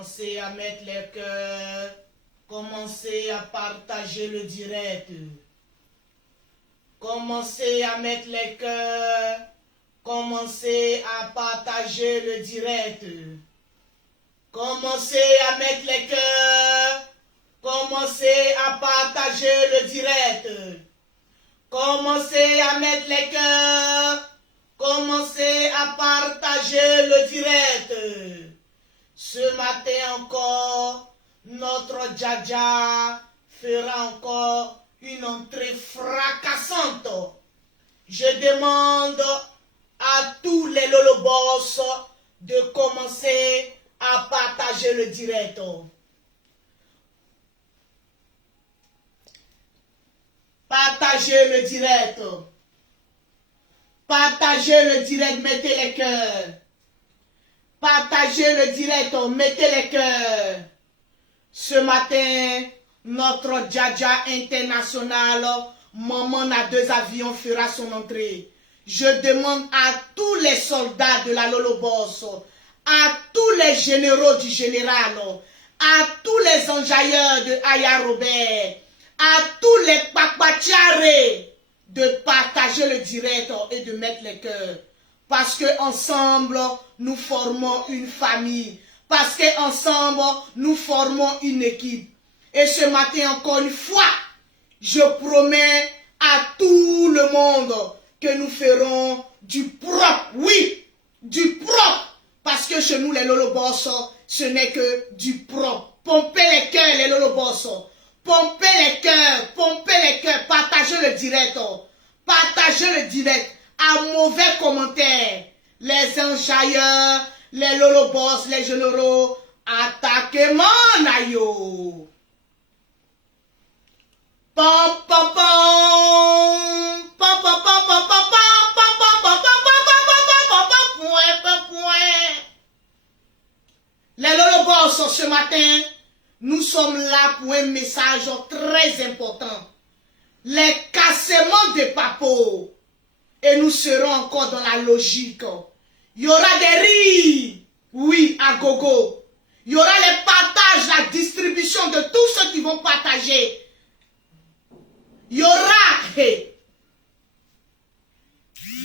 Commencez à mettre les cœurs. Commencez à partager le direct. Commencez à mettre les cœurs. Commencez à partager le direct. Commencez à mettre les cœurs. Commencez à partager le direct. Commencez à mettre les cœurs. Commencez à partager le direct. Ce matin encore, notre Dja fera encore une entrée fracassante. Je demande à tous les lolobos de commencer à partager le direct. Partagez le direct. Partagez le direct, mettez les cœurs. Partagez le direct, mettez les cœurs. Ce matin, notre Dja international, Maman à 2 avions, fera son entrée. Je demande à tous les soldats de la Lolobos, à tous les généraux du général, à tous les enjailleurs de Aya Robert, à tous les papachare, de partager le direct et de mettre les cœurs. Parce que ensemble nous formons une famille. Parce que ensemble nous formons une équipe. Et ce matin, encore une fois, je promets à tout le monde que nous ferons du propre. Oui, du propre. Parce que chez nous, les Lolobos, ce n'est que du propre. Pompez les cœurs, les Lolobos. Pompez les cœurs, partagez le direct. Partagez le direct. À mauvais commentaires. Les enjailleurs, les Lolobos, les généraux, attaquez mon aïe. Pom pom pom. Pom pom pom pom pom pom. Les Lolobos, ce matin, nous sommes là pour un message très important. Les cassements de papo. Et nous serons encore dans la logique. Il y aura des rires, oui, à gogo. Il y aura les partages, la distribution de tous ceux qui vont partager. Il y aura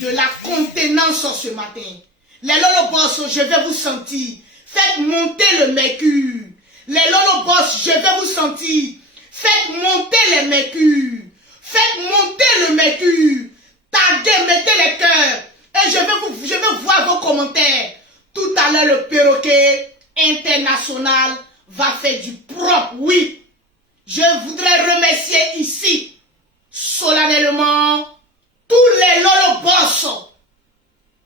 de la contenance ce matin. Les Lolobos, je vais vous sentir. Faites monter le mercure. Les Lolobos, je vais vous sentir. Faites monter les mercures. Faites monter le mercure. Taguez, mettez les cœurs. Et je vais voir vos commentaires. Tout à l'heure, le perroquet international va faire du propre. Oui. Je voudrais remercier ici, solennellement, tous les Lolobos.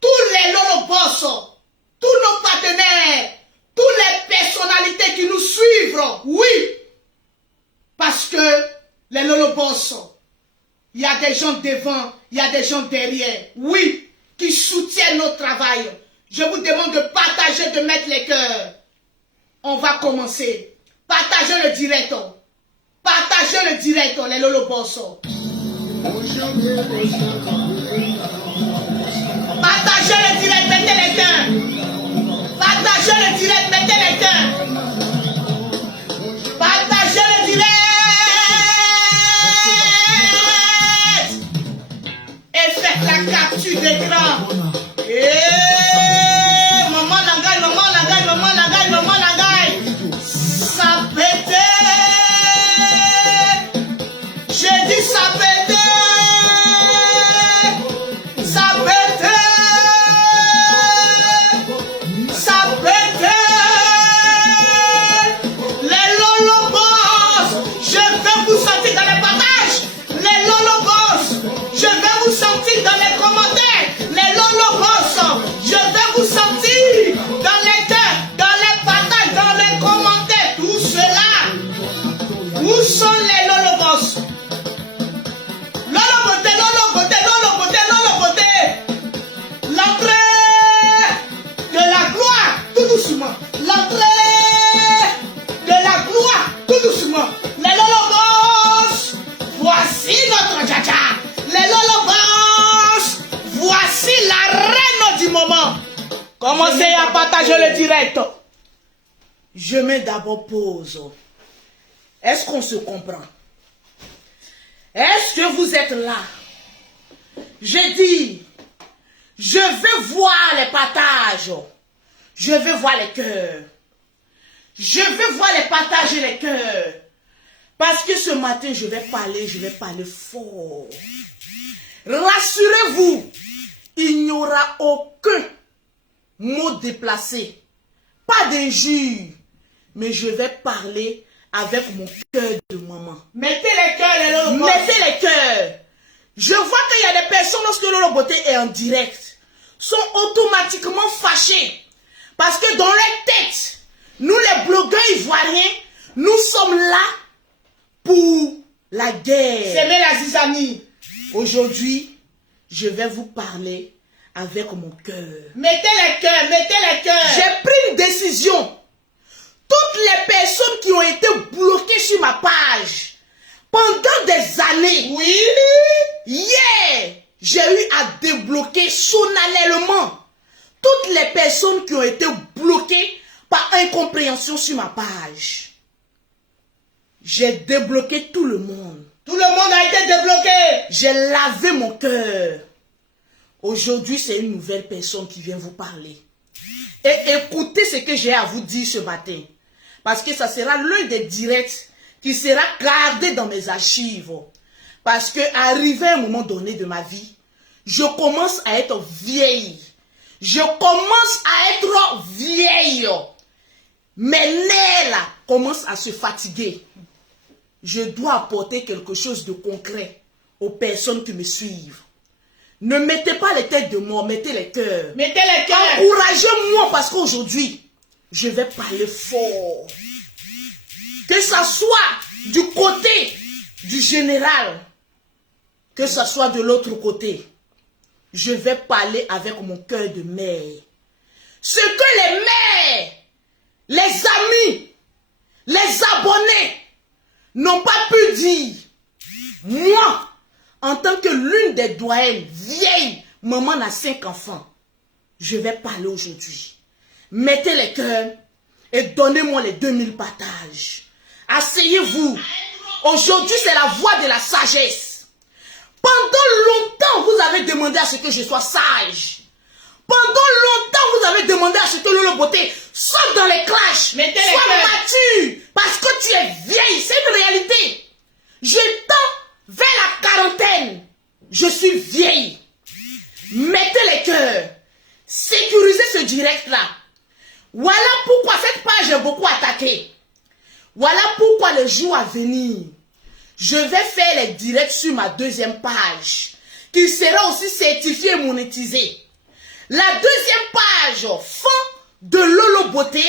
Tous les Lolobos. Tous nos partenaires. Toutes les personnalités qui nous suivent. Oui. Parce que les Lolobos, il y a des gens devant, il y a des gens derrière, oui, qui soutiennent notre travail. Je vous demande de partager, de mettre les cœurs. On va commencer. Partagez le direct. Partagez le direct, les Lolobos. Partagez le direct, mettez les cœurs. Partagez le direct, mettez les cœurs. Partagez le direct. Et faites la capture d'écran. Maman Nagaï, maman Nagaï, maman Nagaï, maman Nagaï. Ça pète. J'ai dit ça pète. Ça pète. Ça pète. Les Lolobos, je vais vous sentir dans les partages. Les Lolobos, je vais vous sentir dans les commentaires. Les Lolobos, je vais vous sentir dans les cœurs, dans les partages, dans les commentaires. Tout cela. Où sont les Lolobos? Loloboté, Loloboté, Loloboté, Loloboté. L'entrée de la gloire, tout doucement. L'entrée de la gloire, tout doucement. Les Lolobos, voici notre Dja. Les Lolobos, voici la reine du moment. Commencez à partager le direct. Je mets d'abord pause. Est-ce qu'on se comprend? Est-ce que vous êtes là? J'ai dit, je veux voir les partages. Je veux voir les cœurs. Je veux voir les partages et les cœurs. Parce que ce matin, je vais parler fort. Rassurez-vous, il n'y aura aucun mot déplacé. Pas d'injure. Mais je vais parler avec mon cœur de maman. Mettez les cœurs, mettez les cœurs. Je vois qu'il y a des personnes, lorsque Lolo Beauté est en direct, sont automatiquement fâchées. Parce que dans leur tête, nous les blogueurs ivoiriens, nous sommes là pour la guerre. C'est la zizanie. Aujourd'hui, je vais vous parler avec mon cœur. Mettez les cœurs, mettez les cœurs. J'ai pris une décision. Toutes les personnes qui ont été bloquées sur ma page pendant des années, oui, hier, j'ai eu à débloquer solennellement toutes les personnes qui ont été bloquées par incompréhension sur ma page. J'ai débloqué tout le monde. Tout le monde a été débloqué. J'ai lavé mon cœur. Aujourd'hui, c'est une nouvelle personne qui vient vous parler. Et écoutez ce que j'ai à vous dire ce matin. Parce que ça sera l'un des directs qui sera gardé dans mes archives. Parce que arrivé à un moment donné de ma vie, je commence à être vieille. Je commence à être vieille. Mes nerfs là commencent à se fatiguer. Je dois apporter quelque chose de concret aux personnes qui me suivent. Ne mettez pas les têtes de mort, mettez les cœurs. Mettez les cœurs. Encouragez-moi parce qu'aujourd'hui, je vais parler fort. Que ça soit du côté du général, que ça soit de l'autre côté, je vais parler avec mon cœur de mère. Ce que les mères, les amis, les abonnés n'ont pas pu dire. Moi, en tant que l'une des doyennes, vieille, maman a 5 enfants, je vais parler aujourd'hui. Mettez les cœurs et donnez-moi les 2000 partages. Asseyez-vous. Aujourd'hui, c'est la voie de la sagesse. Pendant longtemps, vous avez demandé à ce que je sois sage. Pendant longtemps, vous avez demandé à ce que Lolo Beauté sorte dans les clashs. Sois mature. Parce que tu es vieille. C'est une réalité. Je tends vers la quarantaine. Je suis vieille. Mettez les cœurs. Sécurisez ce direct-là. Voilà pourquoi cette page est beaucoup attaquée. Voilà pourquoi le jour à venir, je vais faire les directs sur ma deuxième page, qui sera aussi certifiée et monétisée. La deuxième page, fond de Lolo Beauté,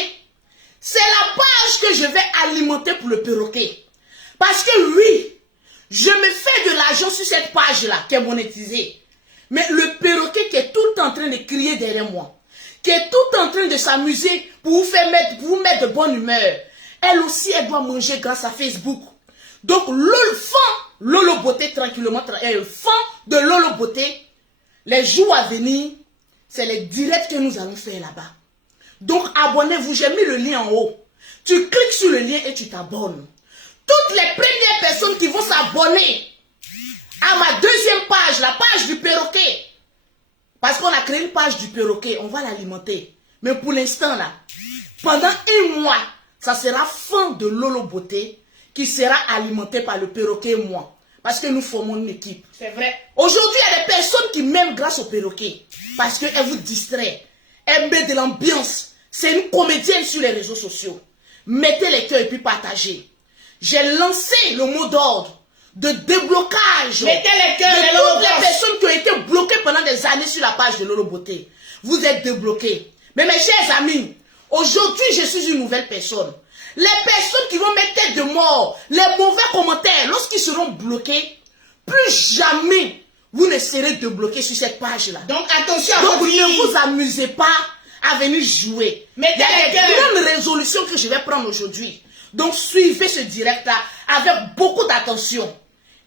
c'est la page que je vais alimenter pour le perroquet. Parce que oui, je me fais de l'argent sur cette page-là, qui est monétisée. Mais le perroquet qui est tout le temps en train de crier derrière moi, qui est tout le temps en train de s'amuser pour vous mettre de bonne humeur, elle aussi, elle doit manger grâce à Facebook. Donc, le fond, Lolo Beauté, tranquillement, le fond de Lolo Beauté, les jours à venir, c'est les directs que nous allons faire là-bas. Donc, abonnez-vous, j'ai mis le lien en haut. Tu cliques sur le lien et tu t'abonnes. Toutes les premières personnes qui vont s'abonner à ma deuxième page, la page du perroquet, parce qu'on a créé une page du perroquet, on va l'alimenter. Mais pour l'instant, là, pendant 1 mois, ça sera fond de Lolo Beauté qui sera alimenté par le perroquet et moi. Parce que nous formons une équipe. C'est vrai. Aujourd'hui, il y a des personnes qui m'aiment grâce au perroquet. Parce qu'elle vous distrait. Elle met de l'ambiance. C'est une comédienne sur les réseaux sociaux. Mettez les cœurs et puis partagez. J'ai lancé le mot d'ordre de déblocage. Mettez les cœurs de toutes les personnes qui ont été bloquées pendant des années sur la page de Lolo Beauté. Vous êtes débloqués. Mais mes chers amis, aujourd'hui, je suis une nouvelle personne. Les personnes qui vont mettre tête de mort, les mauvais commentaires, lorsqu'ils seront bloqués, plus jamais vous ne serez débloqués sur cette page-là. Donc attention à vous. Ne vous amusez pas à venir jouer. Il y a des grandes résolutions que je vais prendre aujourd'hui. Donc suivez ce direct-là avec beaucoup d'attention.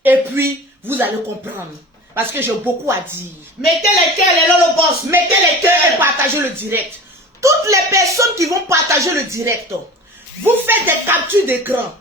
Et puis, vous allez comprendre. Parce que j'ai beaucoup à dire. Mettez les cœurs, les Lolo Boss. Mettez les cœurs et partagez le direct. Toutes les personnes qui vont partager le direct, Vous faites des captures d'écran.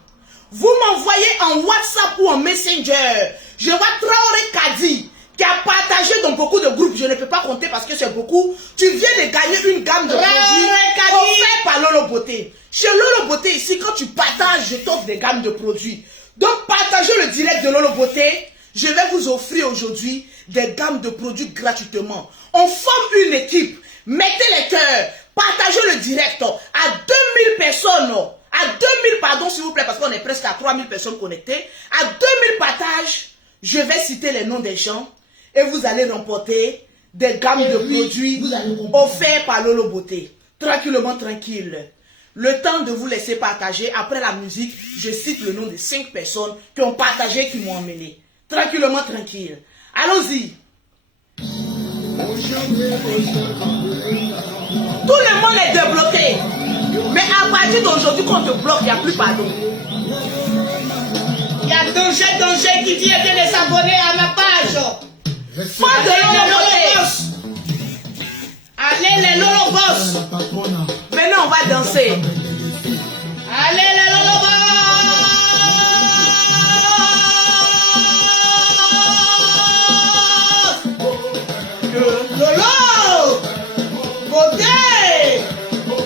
Vous m'envoyez en WhatsApp ou en Messenger. Je vois Traoré Kadi qui a partagé dans beaucoup de groupes. Je ne peux pas compter parce que c'est beaucoup. Tu viens de gagner une gamme de produits offerts par Lolo Beauté. Chez Lolo Beauté, ici, quand tu partages, je t'offre des gammes de produits. Donc, partagez le direct de Lolo Beauté. Je vais vous offrir aujourd'hui des gammes de produits gratuitement. On forme une équipe. Mettez les cœurs. Partagez le direct à 2000 personnes. À 2000, pardon, s'il vous plaît, parce qu'on est presque à 3000 personnes connectées. À 2000 partages, je vais citer les noms des gens et vous allez remporter des gammes de produits offerts par Lolo Beauté. Tranquillement, tranquille. Le temps de vous laisser partager. Après la musique, je cite le nom de 5 personnes qui ont partagé, qui m'ont emmené. Tranquillement, tranquille. Allons-y. Tout le monde est débloqué. Mais à partir d'aujourd'hui, quand on te bloque, il n'y a plus pardon. Il y a danger qui dit de s'abonner à ma page. Pas de Lolo Boss. Allez les Lolo Boss. Maintenant, on va danser. Allez les Lolo Boss. Lolo Beauté.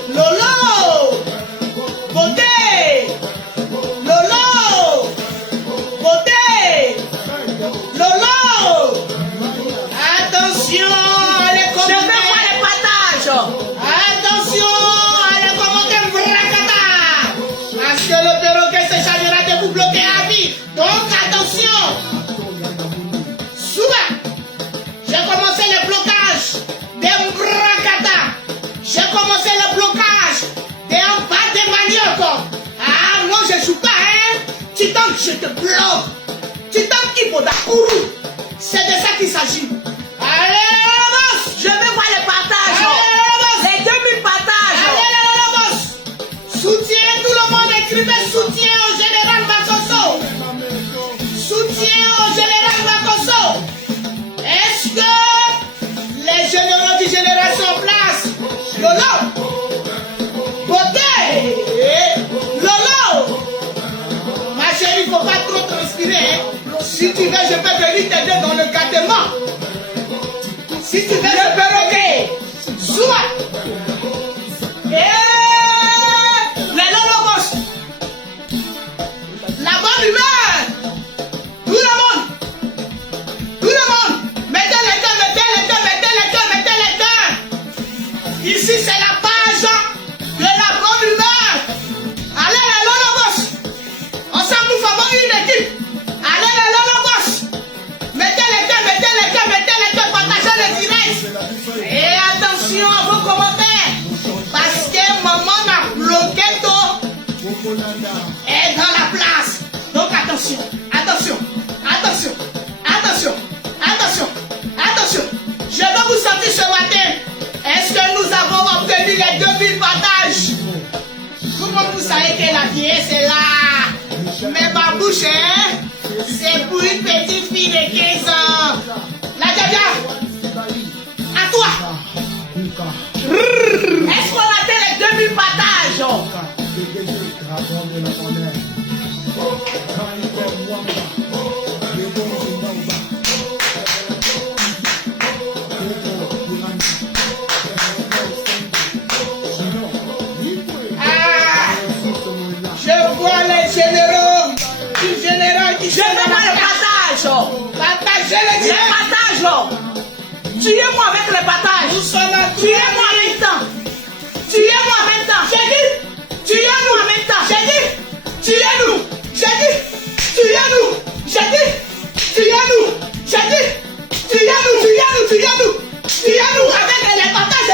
Lolo Beauté. Lolo Beauté. Lolo. Attention, les commentaires. Je vais voir les partages. Attention, les commentaires bracata. Parce que le perroquet se chargera de vous bloquer à vie. Donc attention. Souvent, j'ai commencé le blocage des bracata. J'ai commencé le blocage des en bas des maniocs. Ah non, je joue pas, hein. Tu tentes, je te bloque. Tu tentes Ibodakourou. C'est de ça qu'il s'agit. Allez, boss. Je vais voir les partages. Allez, les 2000 partages. Allez, boss. Soutien, tout le monde écrivait soutien au général Bakosso. Soutien au général Bakosso. Est-ce que les généraux du général sont en place? Lolo Beauté. Lolo. Ma chérie, il ne faut pas trop transpirer. Hein? Si tu veux, je peux venir t'aider dans le gâtement. Si tu veux, je peux régler. Soit. Les Lolo Boss. La bonne humeur. Tout le monde. Tout le monde. Mettez les cœurs, mettez les cœurs, mettez les cœurs, mettez les cœurs. Ici, c'est la page de la bonne humeur. Allez, les Lolo Boss. Ensemble, nous formons une équipe. Allez, les Lolo Boss. Mettez les cœurs, mettez les cœurs, mettez les cœurs, partagez le direct. Et attention à vos commentaires. Parce que maman a bloqué tout. Et dans la place. Donc attention, attention, attention, attention, attention, attention. Je vais vous sortir ce matin. Est-ce que nous avons obtenu les 2000 partages? Tout le monde, vous savez que la vieillesse est là. Mais ma bouche, hein, c'est pour une petite fille de 15 ans. La Djadja, à toi. Est-ce qu'on a atteint les 2000 partages? Je vois les généraux du général qui... Je vais voir le partage. Partagez le direct. Les partages. Tuez-moi avec les partages. Tuez-moi en même temps. Tuez-moi en même temps. J'ai dit. Tuez-nous en même temps. J'ai dit. Tuez-nous. J'ai dit. Tuez-nous. J'ai dit. Tuez-nous. J'ai dit. Tuez-nous. Tuez-nous. Tuez-nous. Tuez-nous avec les partages.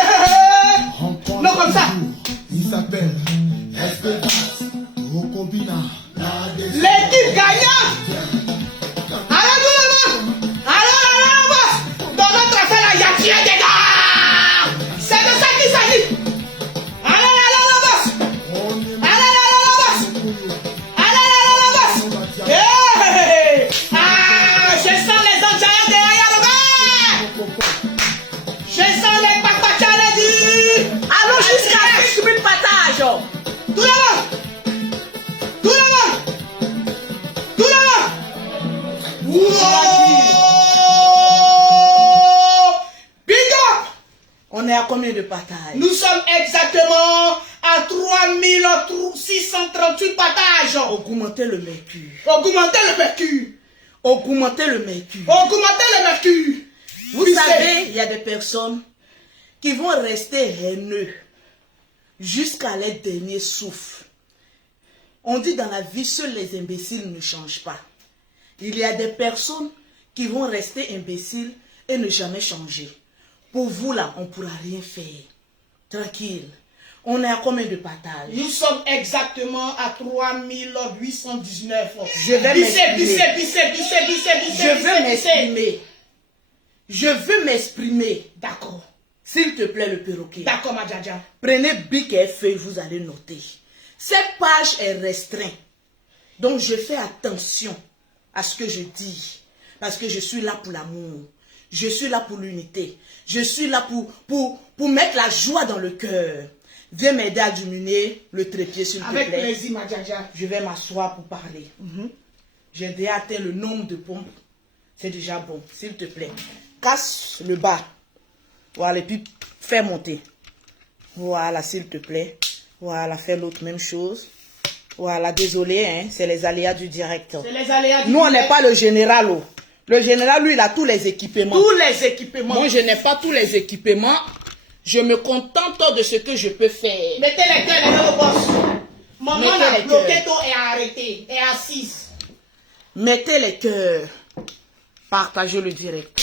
Non, comme ça. Il s'appelle Espedas Rokobina. L'équipe gagnante. Allez, tout le monde. Allez, boss. Dans notre affaire, là, il y a tiré des gars. C'est de ça qu'il s'agit. Allez, boss. Allez, boss. Allez, boss. Ah, je sens les On est à combien de partages? Nous sommes exactement à 3638 partages. Augmentez le mercure. Augmentez le mercure. Augmentez le mercure. Augmentez le mercure. Vous savez, il y a des personnes qui vont rester haineux jusqu'à leur dernier souffle. On dit dans la vie, seuls les imbéciles ne changent pas. Il y a des personnes qui vont rester imbéciles et ne jamais changer. Pour vous là, on ne pourra rien faire. Tranquille. On est à combien de partages? Nous sommes exactement à 3819. Je vais m'exprimer. Je veux m'exprimer. D'accord. S'il te plaît, le perroquet. D'accord, ma Djaja. Prenez bic et feuille, vous allez noter. Cette page est restreinte. Donc, je fais attention à ce que je dis. Parce que je suis là pour l'amour. Je suis là pour l'unité. Je suis là pour mettre la joie dans le cœur. Viens m'aider à diminuer le trépied, s'il te plaît. Avec plaisir, ma Djaja. Je vais m'asseoir pour parler. J'ai déjà atteint le nombre de pompes. C'est déjà bon, s'il te plaît. Casse le bas. Voilà, et puis fais monter. Voilà, s'il te plaît. Voilà, fais l'autre même chose. Voilà, désolé, hein, c'est les aléas du direct. C'est les aléas du Nous, on direct. n'est pas le général. Oh. Le général, lui, il a tous les équipements. Tous les équipements. Moi, je n'ai pas tous les équipements. Je me contente de ce que je peux faire. Mettez les cœurs dans le boss. Maman Mettez a les bloqué cœurs. tout et arrêté. Et assise. Mettez les cœurs. Partagez le direct.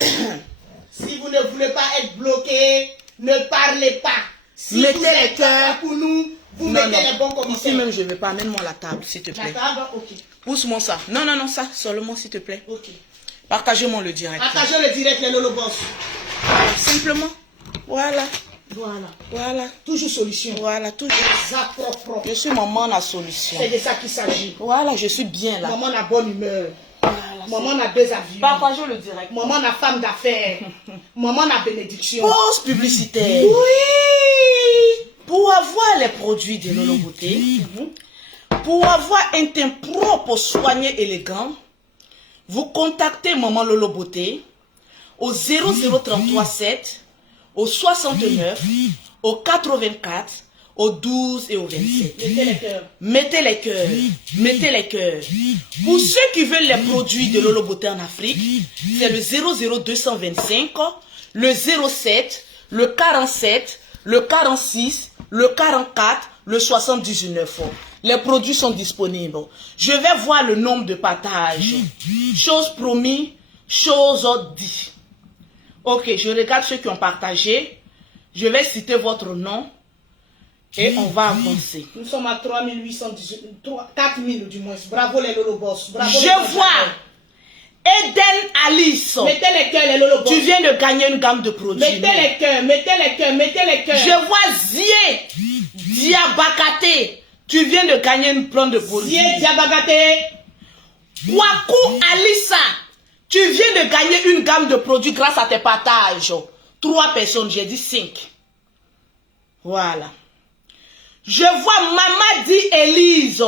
Si vous ne voulez pas être bloqué, ne parlez pas. Si Mettez vous les êtes cœurs. d'accord pour nous, vous Non, mettez non. les bons Ici commentaires. même, je ne vais pas. Amène-moi la table, s'il te La plaît. table, ok. Pousse-moi ça. Non, non, non, ça. Seulement, s'il te plaît. Ok. Partagez-moi le direct. Partagez le direct, les Lolo Boss. Simplement. Voilà. Voilà. Voilà. Toujours solution. Voilà. Toujours. Ça propre. Je suis maman la solution. C'est de ça qu'il s'agit. Voilà, je suis bien là. Maman a bonne humeur. Voilà, Maman a deux avions. partagez le direct. Maman a femme d'affaires. Maman a bénédiction. Pause publicitaire. Oui. Pour avoir les produits de Lolo Beauté, pour avoir un teint propre, soigné, élégant, vous contactez Maman Lolo Beauté au 00337, au 69, au 84, au 12 et au 27. Mettez les cœurs. Mettez les cœurs, mettez les cœurs. Pour ceux qui veulent les produits de Lolo Beauté en Afrique, c'est le 00225, le 07, le 47, le 46, le 44, le 79. Les produits sont disponibles. Je vais voir le nombre de partages. Chose promis, chose dit. Ok, je regarde ceux qui ont partagé. Je vais citer votre nom. Et on va avancer. Nous sommes à 3818, 4000 du moins. Bravo les Lolo Boss. Bravo les Je vois Eden Alice. Mettez les cœurs, les Lolo Boss. Tu viens de gagner une gamme de produits. Mettez les cœurs, mettez les cœurs, mettez les cœurs. Je vois Zie Diabakate. Tu viens de gagner une plante de produits. Zie Diabakate. Wakou Alissa. Tu viens de gagner une gamme de produits grâce à tes partages. 3 personnes, j'ai dit 5. Voilà. Je vois Mamadi Elise.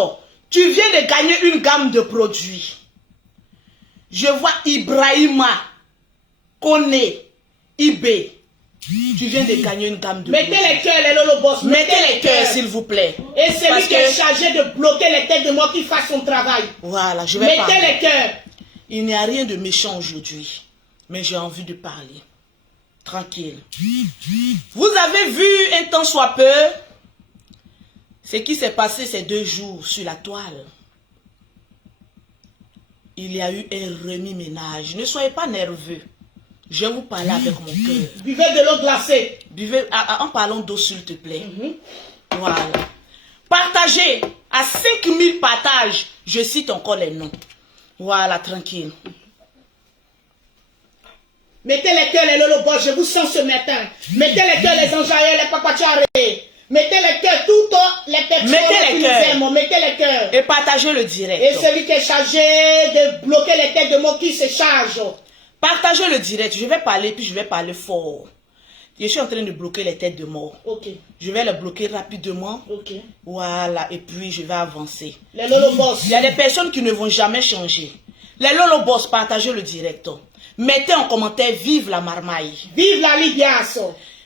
Tu viens de gagner une gamme de produits. Je vois Ibrahima Kone Ibe. Tu viens de gagner une gamme de Mettez produits. les cœurs, les Lolo Boss. Mettez les cœurs, s'il vous plaît. Et c'est lui Parce qui est que- chargé de bloquer les têtes de moi qui fasse son travail. Voilà, je vais Mettez parler. les cœurs. Il n'y a rien de méchant aujourd'hui, mais j'ai envie de parler. Tranquille. Vous avez vu un temps soit peu ce qui s'est passé ces 2 jours sur la toile. Il y a eu un remis-ménage. Ne soyez pas nerveux. Je vais vous parler avec mon cœur. Buvez de l'eau glacée. Buvez, en parlant d'eau, s'il te plaît. Voilà. Partagez à 5000 partages. Je cite encore les noms. Voilà, tranquille. Mettez les cœurs, les Lolo Boss. Je vous sens ce matin. Mettez les cœurs, les enjaillés, les papacharés. Mettez les cœurs, toutes les personnes Mettez les qui nous cœurs. aiment. Mettez les cœurs. Et partagez le direct. Et celui qui est chargé de bloquer les têtes de moi qui se charge. Partagez le direct. Je vais parler, puis je vais parler fort. Je suis en train de bloquer les têtes de mort. Ok, Je vais les bloquer rapidement. ok. Voilà. Et puis, je vais avancer. Les Lolo Boss. Il y a des personnes qui ne vont jamais changer. Les Lolo Boss, partagez le direct. Mettez en commentaire vive la marmaille. Vive la Libias.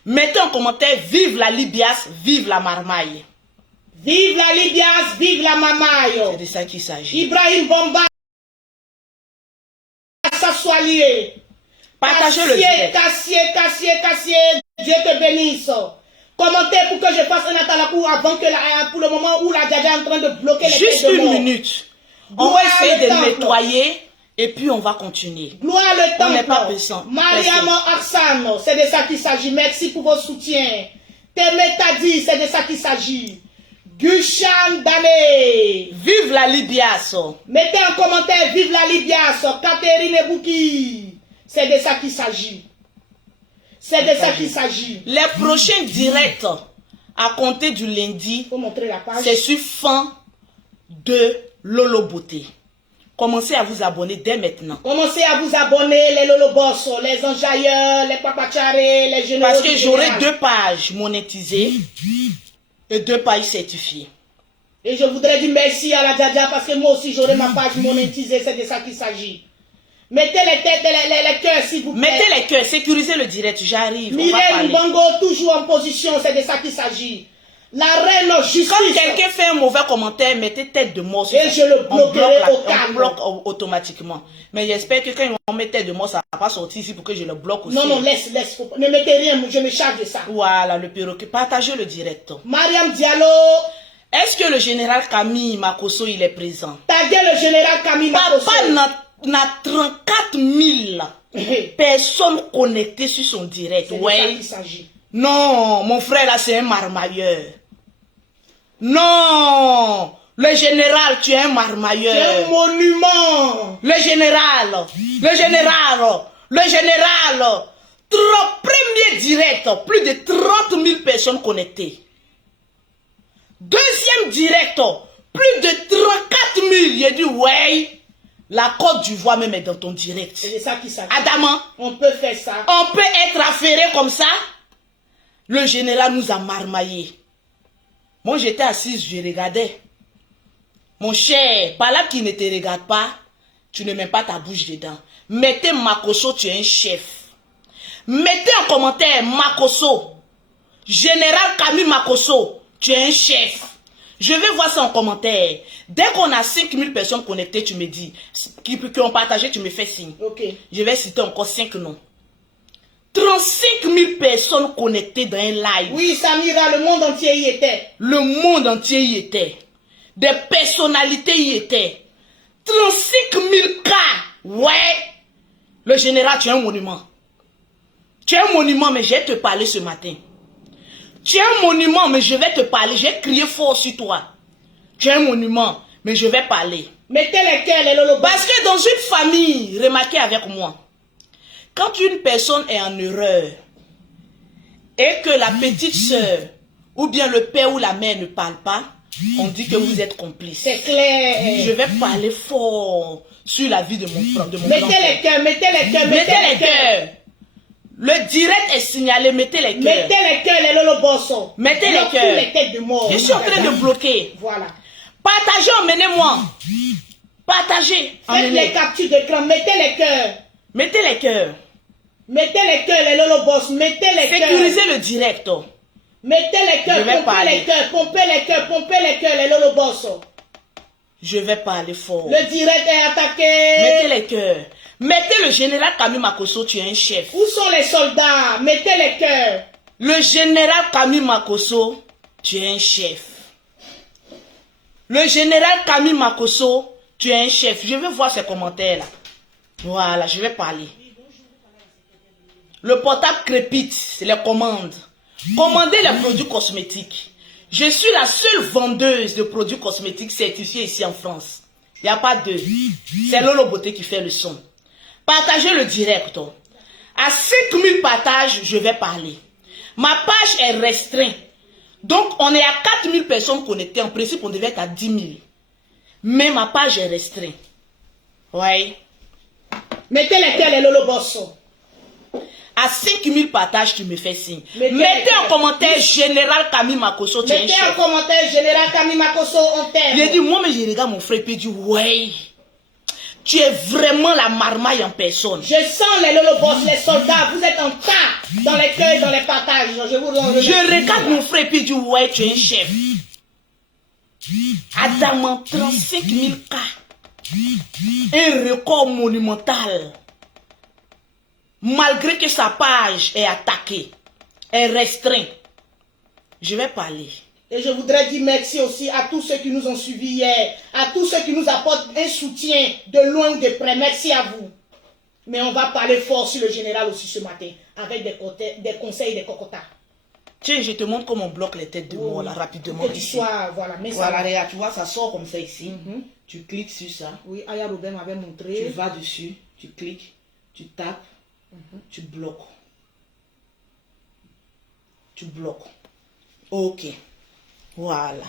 Mettez en commentaire vive la Libias, vive la marmaille. Vive la Libias, vive la mamaille. C'est de ça qu'il s'agit. Ibrahim Bomba, ça soit lié. Partagez le direct. Cassier, Dieu te bénisse. Commentez pour que je fasse un atalakou avant que pour le moment où la Djadja est en train de bloquer les Juste têtes de mort. 1 minute. On va essayer de nettoyer et puis on va continuer. Gloire le On n'est pas temple. pressant. Mariam Arsano, c'est de ça qu'il s'agit. Merci pour vos soutiens. Temetadi, c'est de ça qu'il s'agit. Gushan Dane. Vive la Libias. Mettez en commentaire vive la Libias. Catherine Ebouki. C'est de ça qu'il s'agit. C'est de ça qu'il s'agit. Les prochains directs à compter du lundi, Faut montrer la page. c'est sur fin de Lolo Beauté. Commencez à vous abonner dès maintenant. Commencez à vous abonner, les Lolobos, les enjailleurs, les papacharés, les généraux. Parce que du j'aurai général. 2 pages monétisées et 2 pages certifiées. Et je voudrais dire merci à la Djadja parce que moi aussi j'aurai ma page monétisée, c'est de ça qu'il s'agit. Mettez les têtes, les cœurs s'il vous plaît. Mettez les cœurs, sécurisez le direct, j'arrive. On va Mylène parler. Bongo, toujours en position, c'est de ça qu'il s'agit. La reine justice. Quand quelqu'un fait un mauvais commentaire, mettez tête de mort sur Et ça. je le On bloquerai bloque au calme. on bloque automatiquement. Mais j'espère que quand ils vont mettre tête de mort, ça ne va pas sortir ici pour que je le bloque aussi. Non, laisse. Ne mettez rien, je me charge de ça. Voilà, le perroquet. Partagez le direct. Mariam Diallo, Est-ce que le général Camille Makosso, il est présent? taguez le général Camille Makosso. Papa n'a 34 000 personnes connectées sur son direct. C'est de ça Ouais. qu'il s'agit. Non, mon frère là, c'est un marmailleur. Non, le général, tu es un C'est un marmailleur. monument. Le général. Premier direct, plus de 30 000 personnes connectées. Deuxième direct, plus de 34 000. J'ai dit, ouais, la Côte d'Ivoire même est dans ton direct. C'est de ça qu'il s'agit. Adama, On peut faire ça. on peut être affairé comme ça. Le général nous a marmaillé. Moi, j'étais assise, je regardais. Mon cher, par là qui ne te regarde pas, tu ne mets pas ta bouche dedans. Mettez Makosso, tu es un chef. Mettez en commentaire Makosso. Général Camille Makosso, tu es un chef. Je vais voir ça en commentaire. Dès qu'on a 5000 personnes connectées, tu me dis. Qui ont partagé, tu me fais signe. Ok. Je vais citer encore 5 noms. 35 000 personnes connectées dans un live. Oui, Samira, le monde entier y était. Le monde entier y était. Des personnalités y étaient. 35 000 cas. Ouais. Le général, tu es un monument. Tu es un monument, mais je vais te parler ce matin. Tu es un monument, mais je vais te parler. J'ai crié fort sur toi. Tu es un monument, mais je vais parler. Mettez les cœurs, les lolobas. Parce que dans une famille, remarquez avec moi, quand une personne est en erreur et que la petite sœur ou bien le père ou la mère ne parle pas, on dit que vous êtes complice. C'est clair. Je vais parler fort sur la vie de mon frère. Mettez les cœurs, mettez les cœurs, Mettez les cœurs. Le direct est signalé, mettez les cœurs. Mettez les cœurs, les lolobos. Mettez les Bloquez cœurs. les têtes de mort. Je suis en train de bloquer. Voilà. Partagez, emmenez-moi. Partagez, Faites les emmenez. captures d'écran, mettez les cœurs. Mettez les cœurs. Mettez les cœurs, les lolobos. Mettez les cœurs. Sécurisez le direct. Mettez les Je cœurs, vais pompez parler. les cœurs, pompez les cœurs, pompez les cœurs, les lolobos. Je vais parler fort. Le direct est attaqué. Mettez les cœurs. Mettez le général Camille Makosso, tu es un chef. Où sont les soldats? Mettez les cœurs. Le général Camille Makosso, tu es un chef. Le général Camille Makosso, tu es un chef. Je veux voir ces commentaires là. Voilà, je vais parler. Le portable crépite, c'est les commandes. Commandez les produits cosmétiques. Je suis la seule vendeuse de produits cosmétiques certifiés ici en France. Il n'y a pas deux. C'est Lolo Beauté qui fait le son. Partagez le direct. À 5000 partages, je vais parler. Ma page est restreinte. Donc, on est à 4000 personnes connectées. En principe, on devait être à 10 000. Mais ma page est restreinte. Ouais. Mettez les cœurs, les lolobos. À 5000 partages, tu me fais signe. Mettez En commentaire Général Camille Makosso, tu es un Mettez en chef. commentaire Général Camille Makosso, on Il a t'aime. dit, moi, mais je regarde mon frère, puis il dit, ouais. Tu es vraiment la marmaille en personne. Je sens les lolobos, les soldats, vous êtes en tas dans les cueils, dans les partages. Je vous Je regarde mon frère et puis je dis, ouais, tu es un chef. Adamant 35 000 cas. Un record monumental. Malgré que sa page est attaquée, est restreinte. Je vais parler. Et je voudrais dire merci aussi à tous ceux qui nous ont suivis hier, à tous ceux qui nous apportent un soutien de loin ou de près. Merci à vous. Mais on va parler fort sur le général aussi ce matin, avec des conseils et des cocotas. Tiens, je te montre comment on bloque les têtes de mort là, rapidement. Que tu sois, voilà, mais voilà, ça. regarde, tu vois, ça sort comme ça ici. Tu cliques sur ça. Oui, Aya Robert m'avait montré. Tu vas dessus, tu cliques, tu tapes, tu bloques. Tu bloques. Ok. Voilà.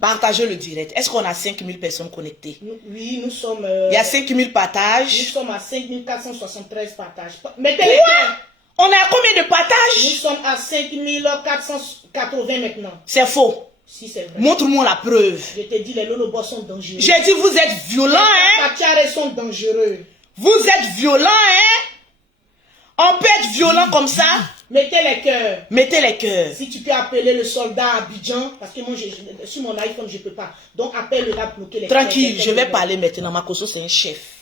Partagez le direct. Est-ce qu'on a 5000 personnes connectées? Oui, nous sommes... Il y a 5000 partages. Nous sommes à 5473 partages. Mettez les cœurs. On est à combien de Nous partages? sommes à 5480 maintenant. C'est faux. Si c'est vrai. Montre-moi la preuve. Je te dis, les lolobos sont dangereux. J'ai dit, vous êtes violents, hein? Les pachars sont dangereux. Vous êtes violents, hein? On peut être violent comme ça? Mettez les cœurs. Mettez les cœurs. Si tu peux appeler le soldat à Abidjan, parce que moi, sur mon iPhone, je ne peux pas. Donc, appelle-le à bloquer les Tranquille, cœurs. je vais parler maintenant. Makosso, c'est un chef.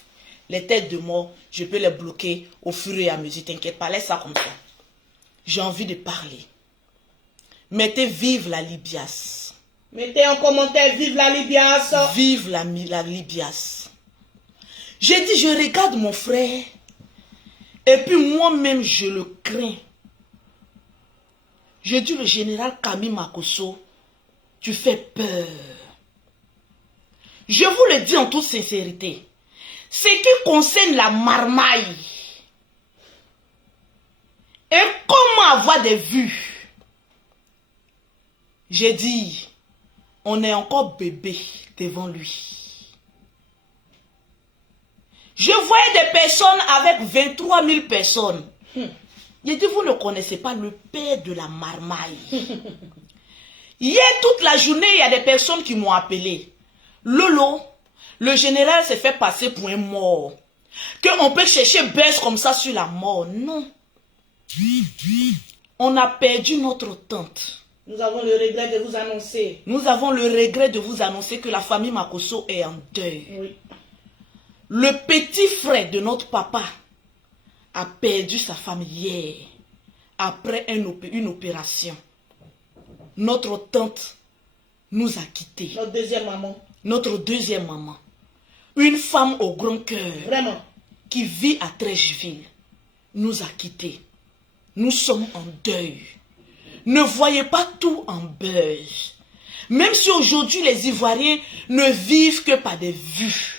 Les têtes de mort, je peux les bloquer au fur et à mesure. T'inquiète pas, laisse ça comme ça. J'ai envie de parler. Mettez vive la Libias. Mettez en commentaire vive la Libias. Vive la Libias. J'ai dit, je regarde mon frère. Et puis moi-même, je le crains. Je dis, le général Camille Makosso, tu fais peur. Je vous le dis en toute sincérité. Ce qui concerne la marmaille. Et comment avoir des vues? J'ai dit, on est encore bébé devant lui. Je voyais des personnes avec 23 000 personnes. J'ai dit, vous ne connaissez pas le père de la marmaille. Hier, toute la journée, il y a des personnes qui m'ont appelé. Lolo, le général s'est fait passer pour un mort. Qu'on peut chercher buzz comme ça sur la mort. Non. On a perdu notre tante. Nous avons le regret de vous annoncer. Nous avons le regret de vous annoncer que la famille Makosso est en deuil. Oui. Le petit frère de notre papa a perdu sa femme hier après une opération. Notre tante nous a quittés. Notre deuxième maman. Notre deuxième maman. Une femme au grand cœur. Vraiment. Qui vit à Trècheville. Nous a quittés. Nous sommes en deuil. Ne voyez pas tout en buzz. Même si aujourd'hui les Ivoiriens ne vivent que par des vues.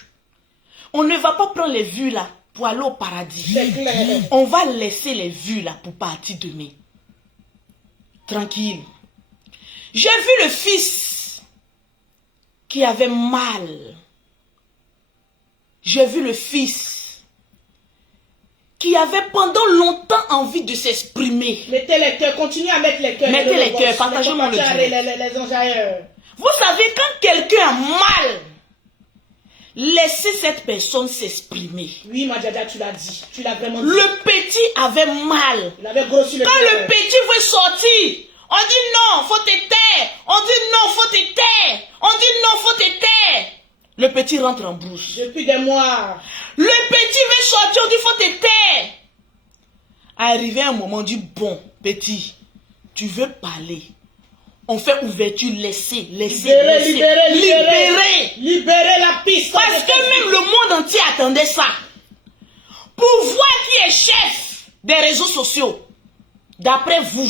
On ne va pas prendre les vues là pour aller au paradis. C'est clair. On va laisser les vues là pour partir demain. Tranquille. J'ai vu le fils qui avait mal. J'ai vu le fils qui avait pendant longtemps envie de s'exprimer. Mettez les cœurs, continuez à mettre les cœurs. Mettez les cœurs, partagez-moi le direct. Les enjailleurs. Vous savez, quand quelqu'un a mal, laissez cette personne s'exprimer. Oui, Madjada, tu l'as dit. Tu l'as vraiment dit. Le petit avait mal. Il avait grossi le Quand cœur. le petit veut sortir, on dit non, faut te taire. On dit non, faut te taire. On dit non, faut te taire. Le petit rentre en brousse. Depuis des mois. Le petit veut sortir, on dit faut te taire. Arrivé un moment, on dit bon, petit, tu veux parler. On fait ouverture, laissez. Libérez la piste. Parce que même le monde entier attendait ça. Pour voir qui est chef des réseaux sociaux. D'après vous.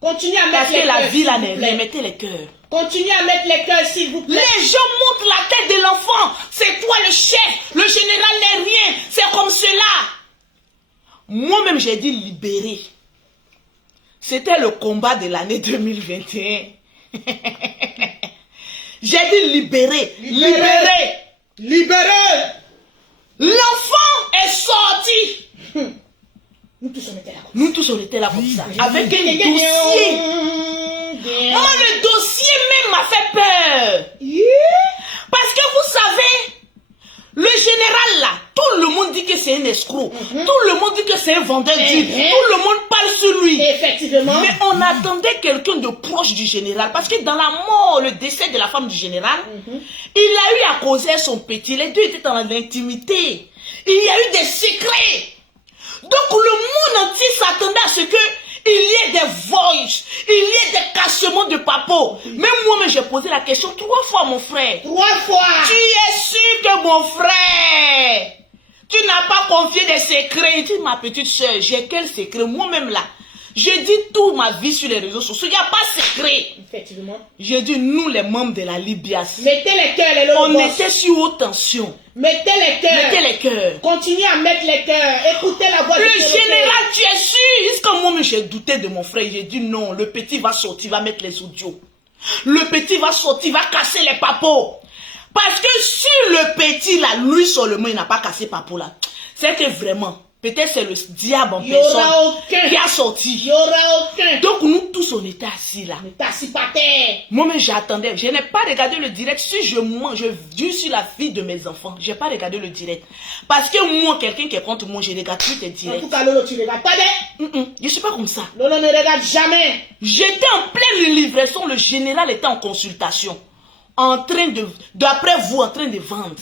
Continuez à mettre Parce les que cœurs. la vie là n'est rien. Mettez les cœurs. Continuez à mettre les cœurs, s'il vous plaît. Les gens montrent la tête de l'enfant. C'est toi le chef. Le général n'est rien. C'est comme cela. Moi-même, j'ai dit libérer. C'était le combat de l'année 2021. J'ai dit libérer. Libérez. L'enfant est sorti. Nous tous on était là. Nous tous on était là comme ça. Avec un dossier. Moi, le dossier même m'a fait peur. Parce que vous savez, général là, tout le monde dit que c'est un escroc. Tout le monde dit que c'est un vendeur d'huile. Tout le monde parle sur lui. Effectivement. Mais on attendait quelqu'un de proche du général. Parce que dans la mort, le décès de la femme du général, il a eu à causer à son petit. Les deux étaient dans l'intimité. Il y a eu des secrets. Donc le monde entier s'attendait à ce que il y ait des voices, il y ait des cassements de papeaux. Même moi-même, j'ai posé la question 3 fois, mon frère. 3 fois. Tu es sûr que mon frère, tu n'as pas confié des secrets? Il dit, ma petite soeur, j'ai quel secret? Moi-même là, j'ai dit toute ma vie sur les réseaux sociaux, il n'y a pas de secret. Effectivement. J'ai dit, nous les membres de la Libias, Mettez les cœurs, les on lobos. était sur haute tension. Mettez les cœurs. Mettez les cœurs. Continuez à mettre les cœurs. Écoutez la voix Le du Perroquet. général, tu es sûr? Jusqu'à moi-même, j'ai douté de mon frère. J'ai dit non, le petit va sortir, va mettre les audios. Le petit va sortir, va casser les papeaux. Parce que si le petit, là, lui seulement, il n'a pas cassé papeau, là, c'est que vraiment, peut-être c'est le diable en Il y aura personne aucun. qui a sorti. Il n'y aura aucun. Donc nous tous, on était assis là. Ne t'assis pas terre. Moi-même, j'attendais. Je n'ai pas regardé le direct. Si je mange, je dure sur la vie de mes enfants. Je n'ai pas regardé le direct. Parce que moi, quelqu'un qui est contre moi, je ne regarde plus tes En directs. tout cas, Lolo, tu ne regardes pas des. Je ne suis pas comme ça. Lolo ne regarde jamais. J'étais en pleine livraison. Le général était en consultation. En train d'après vous, en train de vendre.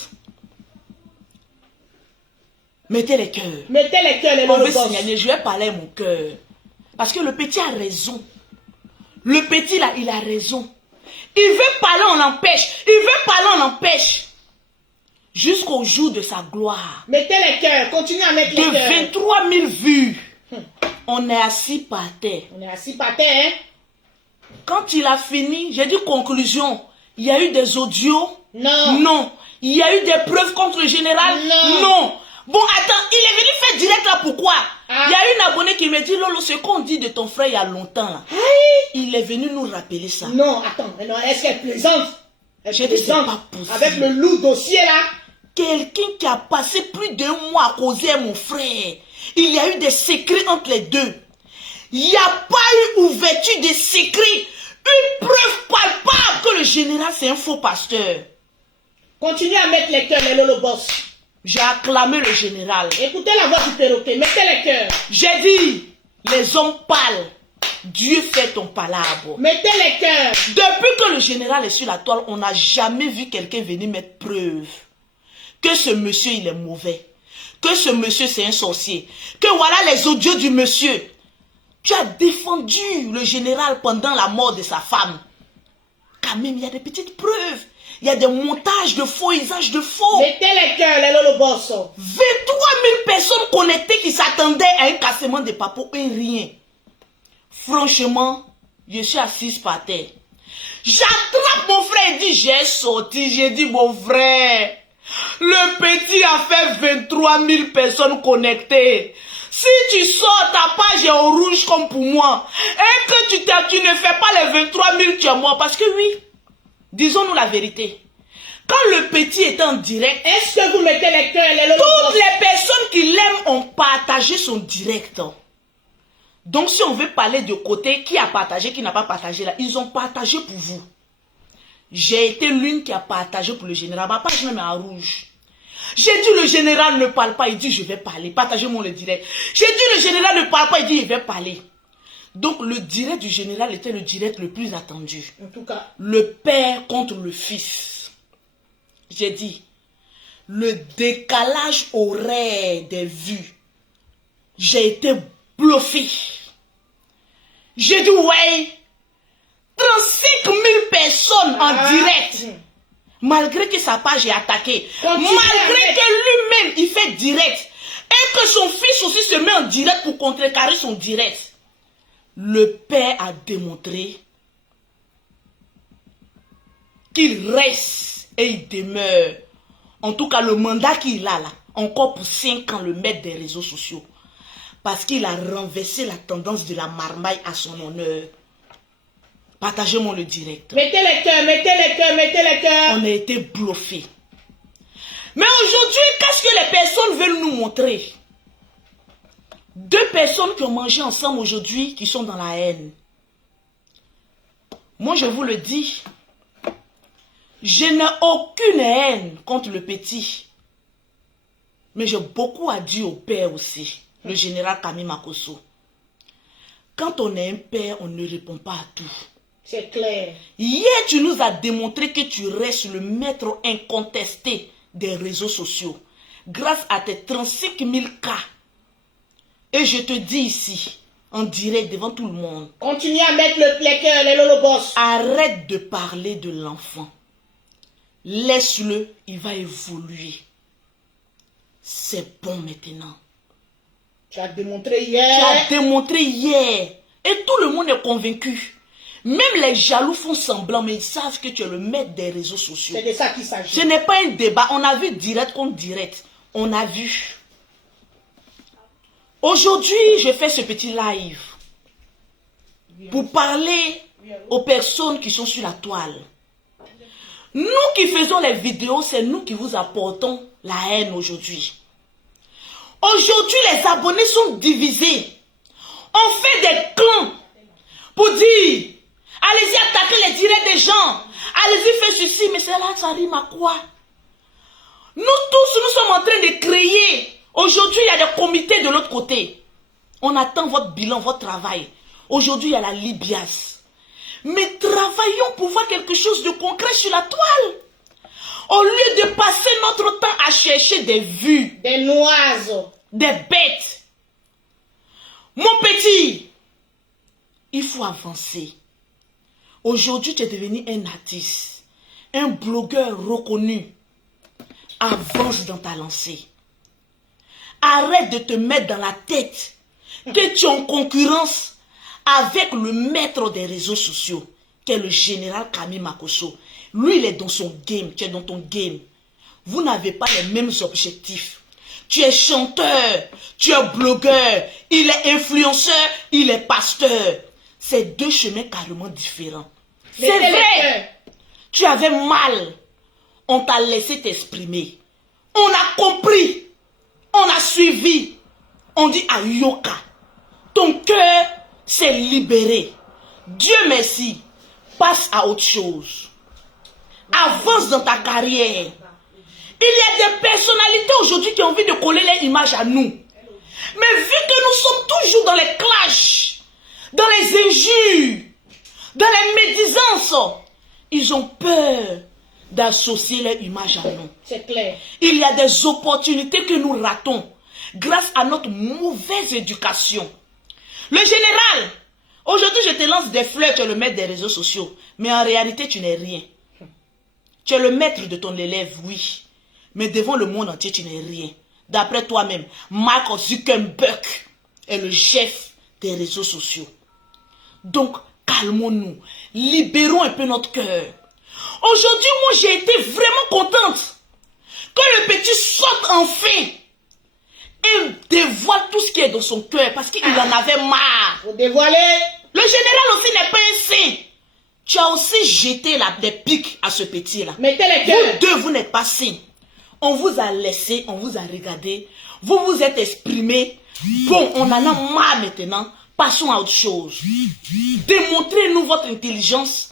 Mettez les cœurs. Mettez les cœurs, les On veut Lolo. signaler, je vais parler à mon cœur. Parce que le petit a raison. Le petit là, il a raison. Il veut parler, on l'empêche. Il veut parler, on l'empêche. Jusqu'au jour de sa gloire. Mettez les cœurs. Continuez à mettre les De cœurs. 23 000 vues. On est assis par terre. On est assis par terre, hein? Quand il a fini, j'ai dit conclusion. Il y a eu des audios? Non. Non. Il y a eu des preuves contre le général? Non. Non. Bon, attends, il est venu faire direct là, pourquoi? Ah. Il y a une abonnée qui me dit, Lolo, ce qu'on dit de ton frère il y a longtemps là. Aïe. Il est venu nous rappeler ça. Non, attends. Mais non, est-ce qu'elle plaisante? Elle J'ai dit, c'est plaisante. pas possible. Avec le lourd dossier là. Quelqu'un qui a passé plus d'1 mois à causer à mon frère. Il y a eu des secrets entre les deux. Il n'y a pas eu ouverture des secrets. Une preuve palpable que le général c'est un faux pasteur. Continuez à mettre les cœurs, les Lolo boss. J'ai acclamé le général. Écoutez la voix du Perroquet. Mettez les cœurs. J'ai dit, les hommes parlent. Dieu fait ton palabre. Mettez les cœurs. Depuis que le général est sur la toile, on n'a jamais vu quelqu'un venir mettre preuve que ce monsieur il est mauvais, que ce monsieur c'est un sorcier, que voilà les audios du monsieur. Tu as défendu le général pendant la mort de sa femme. Quand même, il y a des petites preuves. Il y a des montages de faux, usages de faux. Mettez les cœurs, les Lolo boss. 23 000 personnes connectées qui s'attendaient à un cassement de papeaux et rien. Franchement, je suis assise par terre. J'attrape mon frère et dis, j'ai sorti. J'ai dit, mon frère, le petit a fait 23 000 personnes connectées. Si tu sors, ta page est au rouge comme pour moi. Et que tu ne fais pas les 23 000, tu es mort. Parce que oui, disons-nous la vérité. Quand le petit est en direct, Est-ce que vous mettez les cœurs, les Lolo toutes boss? les personnes qui l'aiment ont partagé son direct. Donc si on veut parler de côté, qui a partagé, qui n'a pas partagé là, ils ont partagé pour vous. J'ai été l'une qui a partagé pour le général. Ma page même est en rouge. J'ai dit le général ne parle pas, il dit je vais parler. Partagez-moi le direct. J'ai dit le général ne parle pas, il dit il va parler. Donc le direct du général était le direct le plus attendu. En tout cas, Le père contre le fils. J'ai dit, le décalage horaire des vues. J'ai été bluffé. J'ai dit, ouais, 35 000 personnes en direct. Malgré que sa page est attaquée. Continue Malgré avec. que lui-même, il fait direct. Et que son fils aussi se met en direct pour contrecarrer son direct. Le père a démontré qu'il reste et il demeure. En tout cas, le mandat qu'il a là, encore pour 5 ans, le maître des réseaux sociaux. Parce qu'il a renversé la tendance de la marmaille à son honneur. Partagez-moi le direct. mettez les cœurs, mettez les cœurs, mettez les cœurs. On a été bluffés. Mais aujourd'hui, qu'est-ce que les personnes veulent nous montrer? 2 personnes qui ont mangé ensemble aujourd'hui, qui sont dans la haine. Moi, je vous le dis, je n'ai aucune haine contre le petit. Mais j'ai beaucoup à dire au père aussi, le général Kami Makosso. Quand on est un père, on ne répond pas à tout. C'est clair. Hier, tu nous as démontré que tu restes le maître incontesté des réseaux sociaux grâce à tes 35 000 cas. Et je te dis ici, en direct devant tout le monde, Continue à mettre les cœurs, les lolobos. arrête de parler de l'enfant. Laisse-le, il va évoluer. C'est bon maintenant. Tu as démontré Tu hier. as démontré hier. Et tout le monde est convaincu. Même les jaloux font semblant, mais ils savent que tu es le maître des réseaux sociaux. C'est de ça qu'il s'agit. Ce n'est pas un débat. On a vu direct contre direct. On a vu. Aujourd'hui, je fais ce petit live pour parler aux personnes qui sont sur la toile. Nous qui faisons les vidéos, c'est nous qui vous apportons la haine aujourd'hui. Aujourd'hui, les abonnés sont divisés. On fait des clans pour dire, allez-y attaquer les directs des gens. Allez-y faire ceci, mais c'est là, ça rime à quoi? Nous tous, nous sommes en train de créer. Aujourd'hui, il y a des comités de l'autre côté. On attend votre bilan, votre travail. Aujourd'hui, il y a la Libias. Mais travaillons pour voir quelque chose de concret sur la toile. Au lieu de passer notre temps à chercher des vues, Des noises. des bêtes. Mon petit, il faut avancer. Aujourd'hui, tu es devenu un artiste, un blogueur reconnu. Avance dans ta lancée. Arrête de te mettre dans la tête que tu es en concurrence avec le maître des réseaux sociaux, qui est le général Kami Makosso. Lui, il est dans son game, tu es dans ton game. Vous n'avez pas les mêmes objectifs. Tu es chanteur, tu es blogueur, il est influenceur, il est pasteur. C'est deux chemins carrément différents. C'est vrai, tu avais mal. On t'a laissé t'exprimer. On a compris. On a suivi. On dit à Yoka, ton cœur s'est libéré. Dieu merci. Passe à autre chose. Avance dans ta carrière. Il y a des personnalités aujourd'hui qui ont envie de coller leur image à nous. Mais vu que nous sommes toujours dans les clashs, dans les injures, dans les médisances, ils ont peur d'associer leur image à nous. C'est clair. Il y a des opportunités que nous ratons grâce à notre mauvaise éducation. Le général, aujourd'hui je te lance des fleurs, tu es le maître des réseaux sociaux, mais en réalité tu n'es rien. Tu es le maître de ton élève, oui, mais devant le monde entier tu n'es rien. D'après toi-même, Mark Zuckerberg est le chef des réseaux sociaux. Donc calmons-nous, libérons un peu notre cœur. Aujourd'hui, moi, j'ai été vraiment contente que le petit sorte enfin et dévoile tout ce qui est dans son cœur parce qu'il en avait marre. Vous dévoilez. Le général aussi n'est pas un saint. Tu as aussi jeté des pics à ce petit-là. Mettez les Vous cœurs. deux, vous n'êtes pas saints. On vous a laissé, on vous a regardé. Vous vous êtes exprimé. Bon, on en a marre maintenant. Passons à autre chose. Démontrez-nous votre intelligence.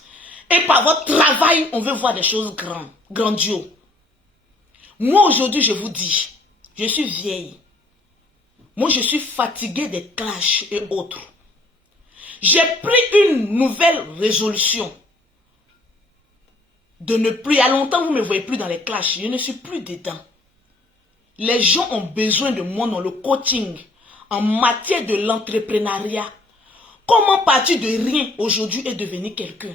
Et par votre travail, on veut voir des choses grandioses. Moi, aujourd'hui, je vous dis, je suis vieille. Moi, je suis fatiguée des clashs et autres. J'ai pris une nouvelle résolution. De ne plus, il y a longtemps, vous ne me voyez plus dans les clashs. Je ne suis plus dedans. Les gens ont besoin de moi dans le coaching, en matière de l'entrepreneuriat. Comment partir de rien aujourd'hui et devenir quelqu'un?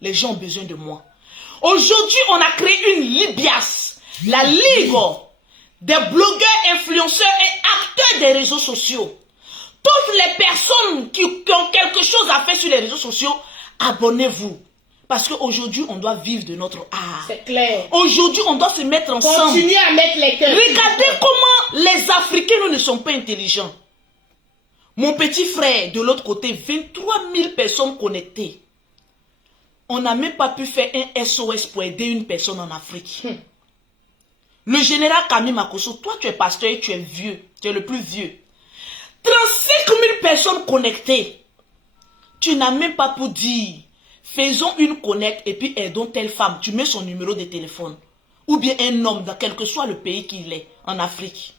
Les gens ont besoin de moi. Aujourd'hui, on a créé une Libias, la Ligue des blogueurs, influenceurs et acteurs des réseaux sociaux. Toutes les personnes qui ont quelque chose à faire sur les réseaux sociaux, abonnez-vous. Parce qu'aujourd'hui, on doit vivre de notre art. C'est clair. Aujourd'hui, on doit se mettre ensemble. Continuez à mettre les cœurs. Regardez comment les Africains, nous ne sont pas intelligents. Mon petit frère, de l'autre côté, 23 000 personnes connectées. On n'a même pas pu faire un SOS pour aider une personne en Afrique. Le général Kami Makosso, toi tu es pasteur et tu es vieux. Tu es le plus vieux. 35 000 personnes connectées. Tu n'as même pas pu dire, faisons une connect et puis aidons telle femme. Tu mets son numéro de téléphone. Ou bien un homme, dans quel que soit le pays qu'il est, en Afrique.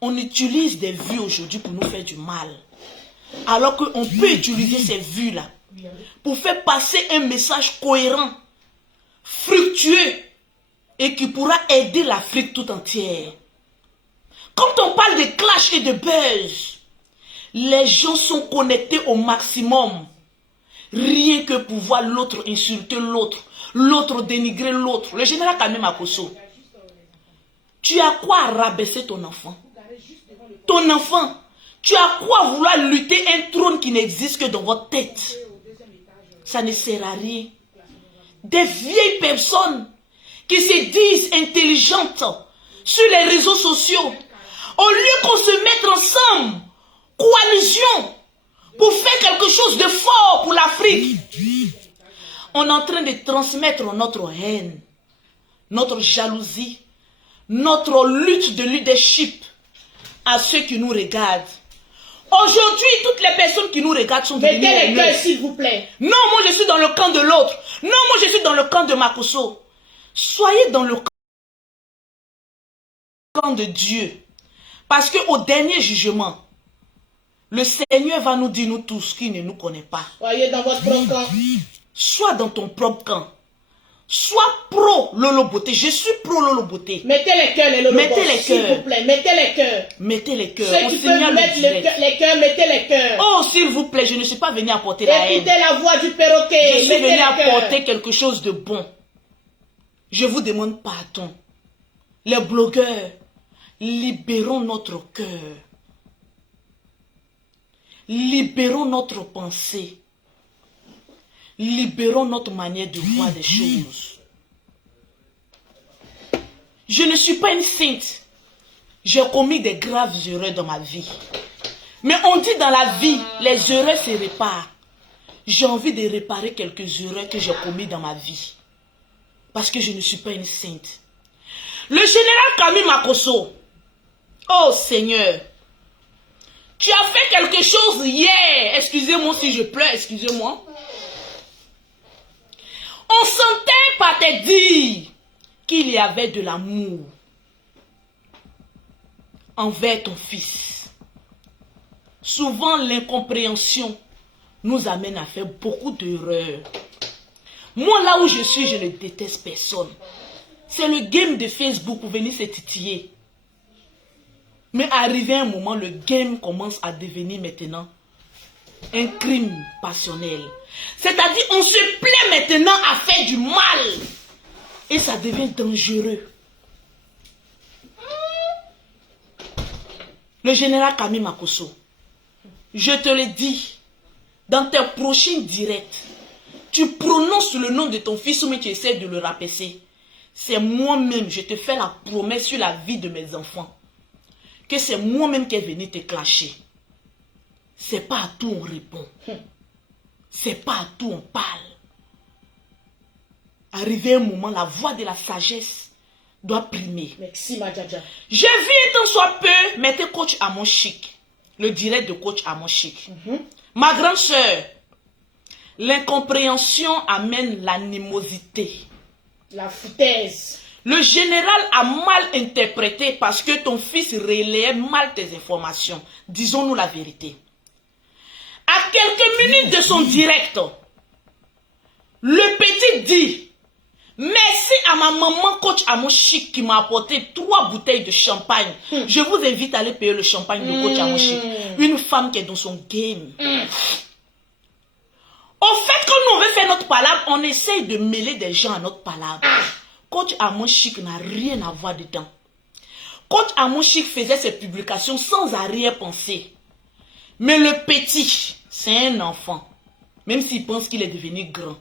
On utilise des vues aujourd'hui pour nous faire du mal. Alors qu'on peut utiliser ces vues-là pour faire passer un message cohérent, fructueux et qui pourra aider l'Afrique tout entière. Quand on parle de clash et de buzz, les gens sont connectés au maximum. Rien que pour voir l'autre insulter l'autre dénigrer l'autre. Le général Kami Makosso, tu as quoi à rabaisser ton enfant? Ton enfant, tu as quoi à vouloir lutter un trône qui n'existe que dans votre tête? Ça ne sert à rien. Des vieilles personnes qui se disent intelligentes sur les réseaux sociaux, au lieu qu'on se mette ensemble, coalition, pour faire quelque chose de fort pour l'Afrique, on est en train de transmettre notre haine, notre jalousie, notre lutte de leadership à ceux qui nous regardent. Aujourd'hui, toutes les personnes qui nous regardent sont devenues Mettez les haineuses. cœurs, s'il vous plaît. Non, moi je suis dans le camp de l'autre. Non, moi je suis dans le camp de Makosso. Soyez dans le camp de Dieu. Parce qu'au dernier jugement, le Seigneur va nous dire, nous tous, qui ne nous connaît pas. Soyez dans votre propre camp. Sois dans ton propre camp. Sois pro Lolo Beauté. Je suis pro Lolo Beauté. Mettez les cœurs, les lolobos. Mettez les s'il cœurs. vous plaît, mettez les cœurs. Mettez les cœurs. Ceux On qui signale peuvent le mettre direct. les cœurs, mettez les cœurs. Oh, s'il vous plaît, je ne suis pas venu apporter la haine. Écoutez la voix du perroquet. Je suis Mettez venu les cœurs. apporter quelque chose de bon. Je vous demande pardon. Les blogueurs, libérons notre cœur. Libérons notre pensée. Libérons notre manière de voir des choses. Je ne suis pas une sainte. J'ai commis des graves erreurs dans ma vie. Mais on dit dans la vie, les erreurs se réparent. J'ai envie de réparer quelques erreurs que j'ai commises dans ma vie. Parce que je ne suis pas une sainte. Le général Kami Makosso. Oh Seigneur. Tu as fait quelque chose hier. Excusez-moi si je pleure, excusez-moi. On sentait par te dire qu'il y avait de l'amour envers ton fils. Souvent, l'incompréhension nous amène à faire beaucoup d'erreurs. Moi, là où je suis, je ne déteste personne. C'est le game de Facebook pour venir se titiller. Mais arrivé un moment, le game commence à devenir maintenant un crime passionnel. C'est-à-dire, on se plaît maintenant à faire du mal. Et ça devient dangereux. Le général Kami Makosso, je te le dis, dans tes prochains directs, tu prononces le nom de ton fils ou mais tu essaies de le rabaisser. C'est moi-même, je te fais la promesse sur la vie de mes enfants, que c'est moi-même qui est venu te clasher. C'est pas à tout on répond. C'est pas à tout on parle. Arrivé un moment, la voix de la sagesse doit primer. Merci, Madjaja. J'ai vu tant soit peu, mettez coach à mon chic. Le direct de coach à mon chic. Ma grande sœur, l'incompréhension amène l'animosité. La foutaise. Le général a mal interprété parce que ton fils relayait mal tes informations. Disons-nous la vérité. À quelques minutes de son direct, le petit dit: merci à ma maman coach à mon chic qui m'a apporté 3 bouteilles de champagne. Je vous invite à aller payer le champagne de coach à mon chic. Une femme qui est dans son game. Au fait, quand nous on veut faire notre palabre, on essaye de mêler des gens à notre palabre. Coach à mon chic n'a rien à voir dedans. Coach à mon chic faisait ses publications sans arrière-pensée. Mais le petit, c'est un enfant. Même s'il pense qu'il est devenu grand.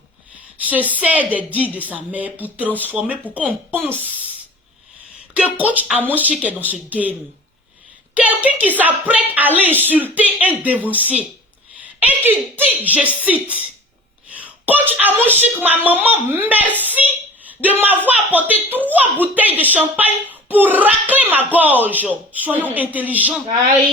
Se sert des dits de sa mère pour transformer, pour qu'on pense que coach Amon Chic est dans ce game. Quelqu'un qui s'apprête à l'insulter un dévancier et qui dit, je cite, coach Amon Chic, ma maman, merci de m'avoir apporté 3 bouteilles de champagne pour racler ma gorge. Soyons intelligents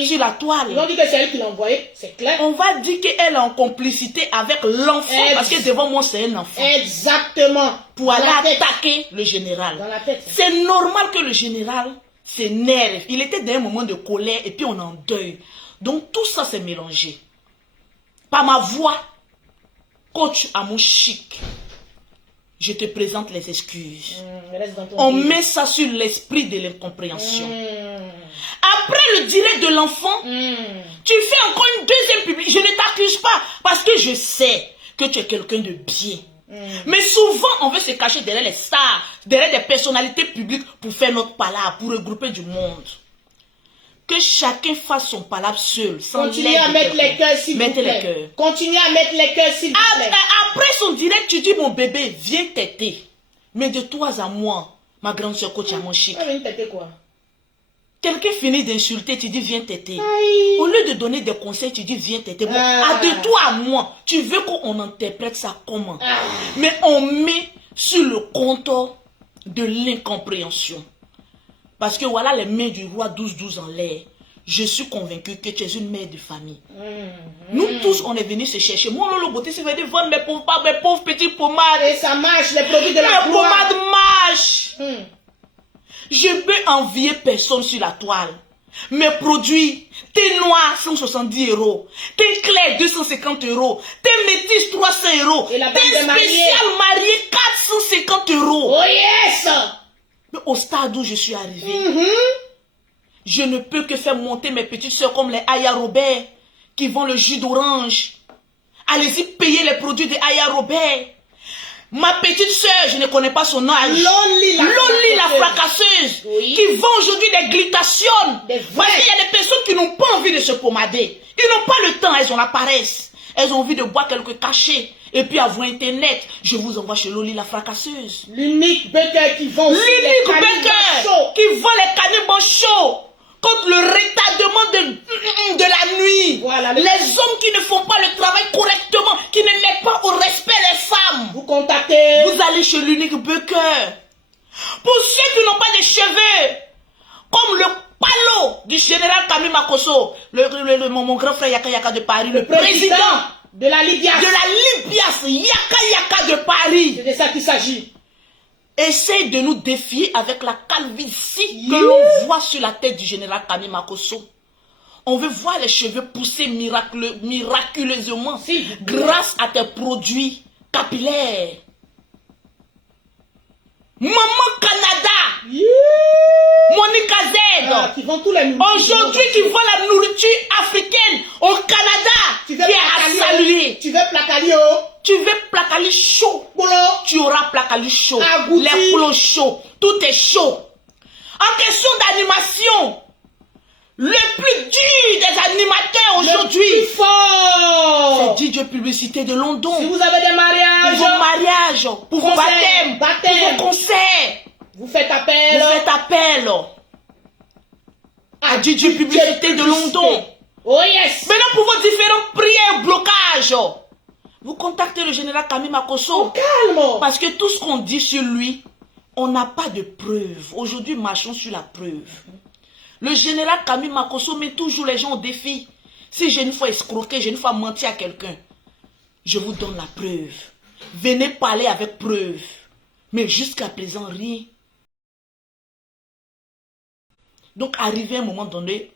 sur la toile. Ils ont dit que c'est elle qui l'a envoyé, c'est clair. On va dire qu'elle est en complicité avec l'enfant parce que devant moi c'est un enfant. Exactement. Pour aller attaquer le général. Dans la tête. C'est normal que le général s'énerve. Il était dans un moment de colère et puis on en deuil. Donc tout ça s'est mélangé. Par ma voix, coach Amour Chic, je te présente les excuses. On met ça sur l'esprit de l'incompréhension. Après le direct de l'enfant, tu fais encore une deuxième publication. Je ne t'accuse pas parce que je sais que tu es quelqu'un de bien. Mais souvent, on veut se cacher derrière les stars, derrière des personnalités publiques pour faire notre palabre, pour regrouper du monde. Que chacun fasse son palabre seul, sans Continuez à mettre les cœurs, s'il vous plaît. Continuez à mettre les cœurs, s'il vous plaît. Après son direct, tu dis, mon bébé, viens t'aider. Mais de toi à moi, ma grande soeur coach Amour Chic. Viens t'aider quoi? Quelqu'un finit d'insulter, tu dis, viens t'aider. Au lieu de donner des conseils, tu dis, viens t'aider. Bon, de toi à moi, tu veux qu'on interprète ça comment? Mais on met sur le compte de l'incompréhension. Parce que voilà les mains du roi 12-12 en l'air. Je suis convaincu que tu es une mère de famille. Nous tous, on est venus se chercher. Moi, Lolo Beauté, c'est venu vendre mes pauvres petits pommades. Et ça marche, les produits de la gloire. Les pommades marchent. Je peux envier personne sur la toile. Mes produits, tes noirs 170 €, tes clairs 250 €, tes métis 300 €, et la tes spéciales mariées 450 €. Oh yes! Mais au stade où je suis arrivé, je ne peux que faire monter mes petites soeurs comme les Aya Robert qui vendent le jus d'orange. Allez-y payer les produits de Aya Robert. Ma petite soeur, je ne connais pas son âge. Loli la fracasseuse. Qui vend aujourd'hui des glitations. Parce qu'il y a des personnes qui n'ont pas envie de se pommader. Ils n'ont pas le temps, elles ont la paresse. Elles ont envie de boire quelques cachets. Et puis avoir internet. Je vous envoie chez Loli la fracasseuse. L'unique Baker qui vend les canibaux chauds. Contre le retardement de la nuit. Voilà, les hommes qui ne font pas le travail correctement, qui ne mettent pas au respect les femmes. Vous contactez. Vous allez chez l'unique Baker. Pour ceux qui n'ont pas de cheveux, comme le palo du général Camille Makosso, mon grand frère Yaka Yaka de Paris, le président de la Libias. Yaka Yaka de Paris. C'est de ça qu'il s'agit. Essaye de nous défier avec la calvitie que l'on voit sur la tête du général Camille Makosso. On veut voir les cheveux pousser miraculeusement grâce à tes produits capillaires. Maman Canada, Monica Z, aujourd'hui qui vend la nourriture africaine au Canada, qui est à saluer. Tu veux placali Tu veux placali chaud. Tu auras placali chaud. Les plots chauds. Tout est chaud. En question d'animation, le plus dur des animateurs aujourd'hui, c'est DJ Publicité de London. Si vous avez des mariages, pour vos mariages, pour vos baptêmes, pour vos concerts, vous faites appel à DJ Publicité de London. Oh yes. Maintenant pour vos différents prières blocages, vous contactez le général Camille Makosso. Calme. Parce que tout ce qu'on dit sur lui, on n'a pas de preuves. Aujourd'hui, marchons sur la preuve. Le général Camille Makosso met toujours les gens au défi. Si j'ai une fois escroqué, j'ai une fois menti à quelqu'un, je vous donne la preuve. Venez parler avec preuve. Mais jusqu'à présent, rien. Donc, arrivé à un moment donné,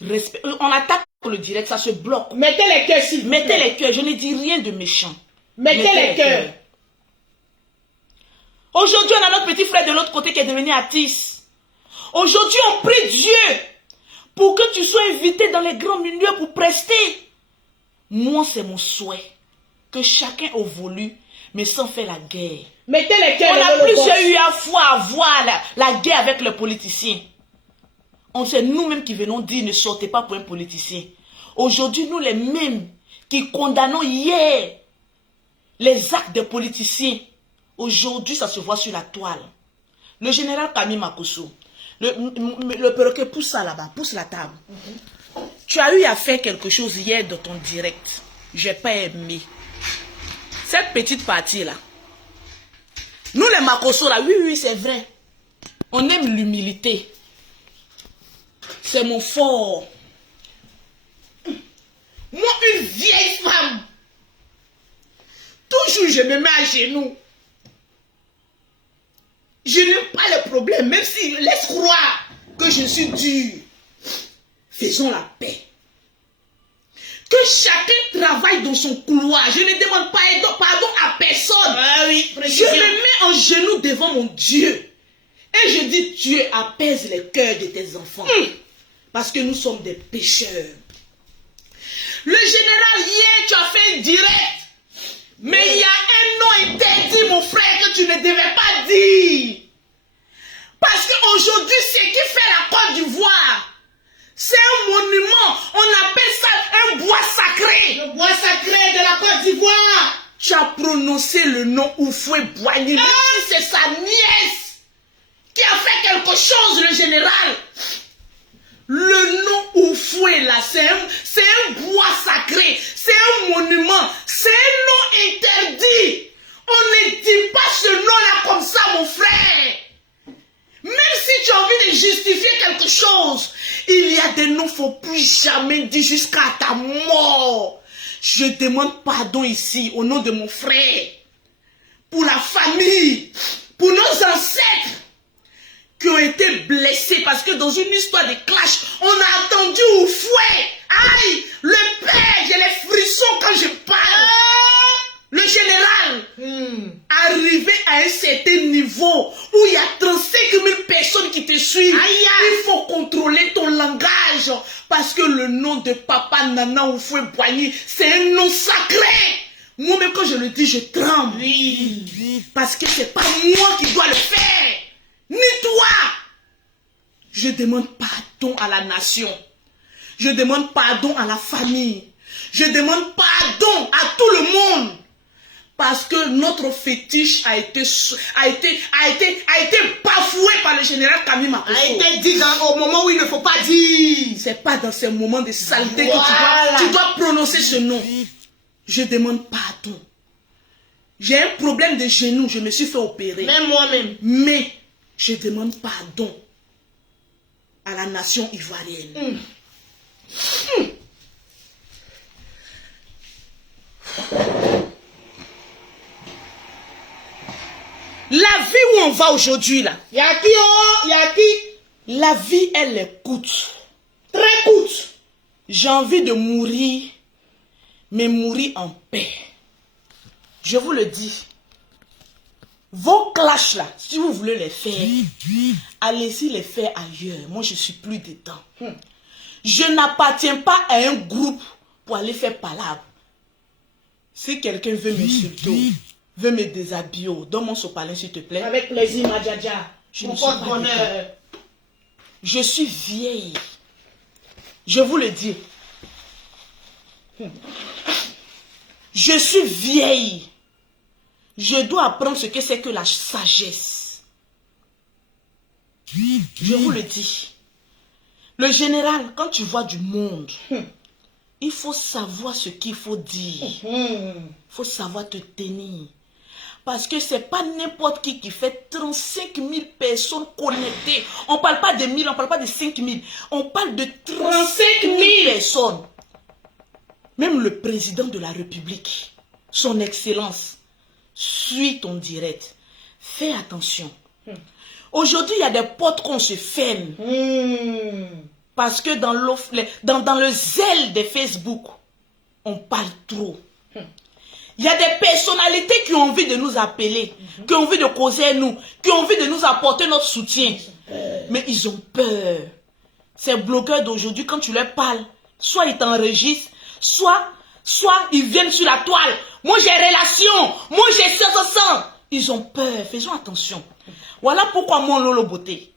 on attaque le direct, ça se bloque. Mettez les cœurs, s'il vous plaît. Mettez les cœurs, je ne dis rien de méchant. Mettez les cœurs. Aujourd'hui, on a notre petit frère de l'autre côté qui est devenu artiste. Aujourd'hui, on prie Dieu pour que tu sois invité dans les grands milieux pour prester. Moi, c'est mon souhait que chacun évolue, mais sans faire la guerre. Mettez les cœurs. On a plusieurs fois à voir la guerre avec les politiciens. On sait nous-mêmes qui venons dire ne sortez pas pour un politicien. Aujourd'hui, nous les mêmes qui condamnons hier les actes des politiciens, aujourd'hui ça se voit sur la toile. Le général Camille Makosso, le perroquet, pousse ça là-bas, pousse la table. Tu as eu à faire quelque chose hier dans ton direct. J'ai pas aimé. Cette petite partie-là. Nous les Makosso là, oui, c'est vrai. On aime l'humilité. C'est mon fort. Moi, une vieille femme, toujours je me mets à genoux. Je n'aime pas les problèmes, même si laisse croire que je suis dur. Faisons la paix. Que chacun travaille dans son couloir. Je ne demande pas pardon à personne. Ah oui, je me mets en genoux devant mon Dieu. Et je dis, Dieu, apaise les cœurs de tes enfants. Parce que nous sommes des pécheurs. Le général, hier, tu as fait un direct. Mais il y a un nom interdit, mon frère, que tu ne devais pas dire. Parce qu'aujourd'hui, ce qui fait la Côte d'Ivoire, c'est un monument. On appelle ça un bois sacré. Le bois sacré de la Côte d'Ivoire. Tu as prononcé le nom Houphouët-Boigny. Même si c'est sa nièce qui a fait quelque chose, le général. Le nom Houphouët, là, c'est un bois sacré. C'est un monument. C'est un nom interdit. On ne dit pas ce nom-là comme ça, mon frère. Même si tu as envie de justifier quelque chose, il y a des noms qu'il ne faut plus jamais dire jusqu'à ta mort. Je demande pardon ici, au nom de mon frère, pour la famille, pour nos ancêtres qui ont été blessés, parce que dans une histoire de clash, on a attendu au fouet. Aïe, le père, j'ai les frissons quand je parle. Le général, arrivé à un certain niveau où il y a 35 000 personnes qui te suivent, il faut contrôler ton langage parce que le nom de Papa Nana Houphouët-Boigny, c'est un nom sacré. Moi-même, quand je le dis, je tremble. Oui. Parce que c'est pas moi qui dois le faire, ni toi. Je demande pardon à la nation. Je demande pardon à la famille. Je demande pardon à tout le monde. Parce que notre fétiche a été bafoué par le général Camille Makosso. A été dit au moment où il ne faut pas dire. C'est pas dans ces moments de saleté que tu dois prononcer ce nom. Je demande pardon. J'ai un problème de genou, je me suis fait opérer. Même moi-même. Mais je demande pardon à la nation ivoirienne. La vie où on va aujourd'hui là. Yaki oh, Yaki. La vie elle est coûte. Très coûte. J'ai envie de mourir, mais mourir en paix. Je vous le dis. Vos clashs là, si vous voulez les faire, allez-y les faire ailleurs. Moi je suis plus dedans. Je n'appartiens pas à un groupe pour aller faire palabre. Si quelqu'un veut m'insulter, veut me déshabiller, donne-moi son palais s'il te plaît. Avec plaisir, ma djadja. Je suis vieille. Je vous le dis. Je suis vieille. Je dois apprendre ce que c'est que la sagesse. Je vous le dis. Le général, quand tu vois du monde, il faut savoir ce qu'il faut dire. Il faut savoir te tenir. Parce que ce n'est pas n'importe qui fait 35 000 personnes connectées. On ne parle pas de 1000, on ne parle pas de 5 000. On parle de 35 000 personnes. Même le président de la République, son excellence, suit ton direct. Fais attention. Aujourd'hui, il y a des portes qu'on se ferme. Parce que dans le zèle de Facebook, on parle trop. Il y a des personnalités qui ont envie de nous appeler, qui ont envie de causer à nous, qui ont envie de nous apporter notre soutien. Mais ils ont peur. Ces blogueurs d'aujourd'hui, quand tu leur parles, soit ils t'enregistrent, soit ils viennent sur la toile. Moi j'ai relation, moi j'ai ça. Ils ont peur, faisons attention. Voilà pourquoi moi, Lolo Beauté,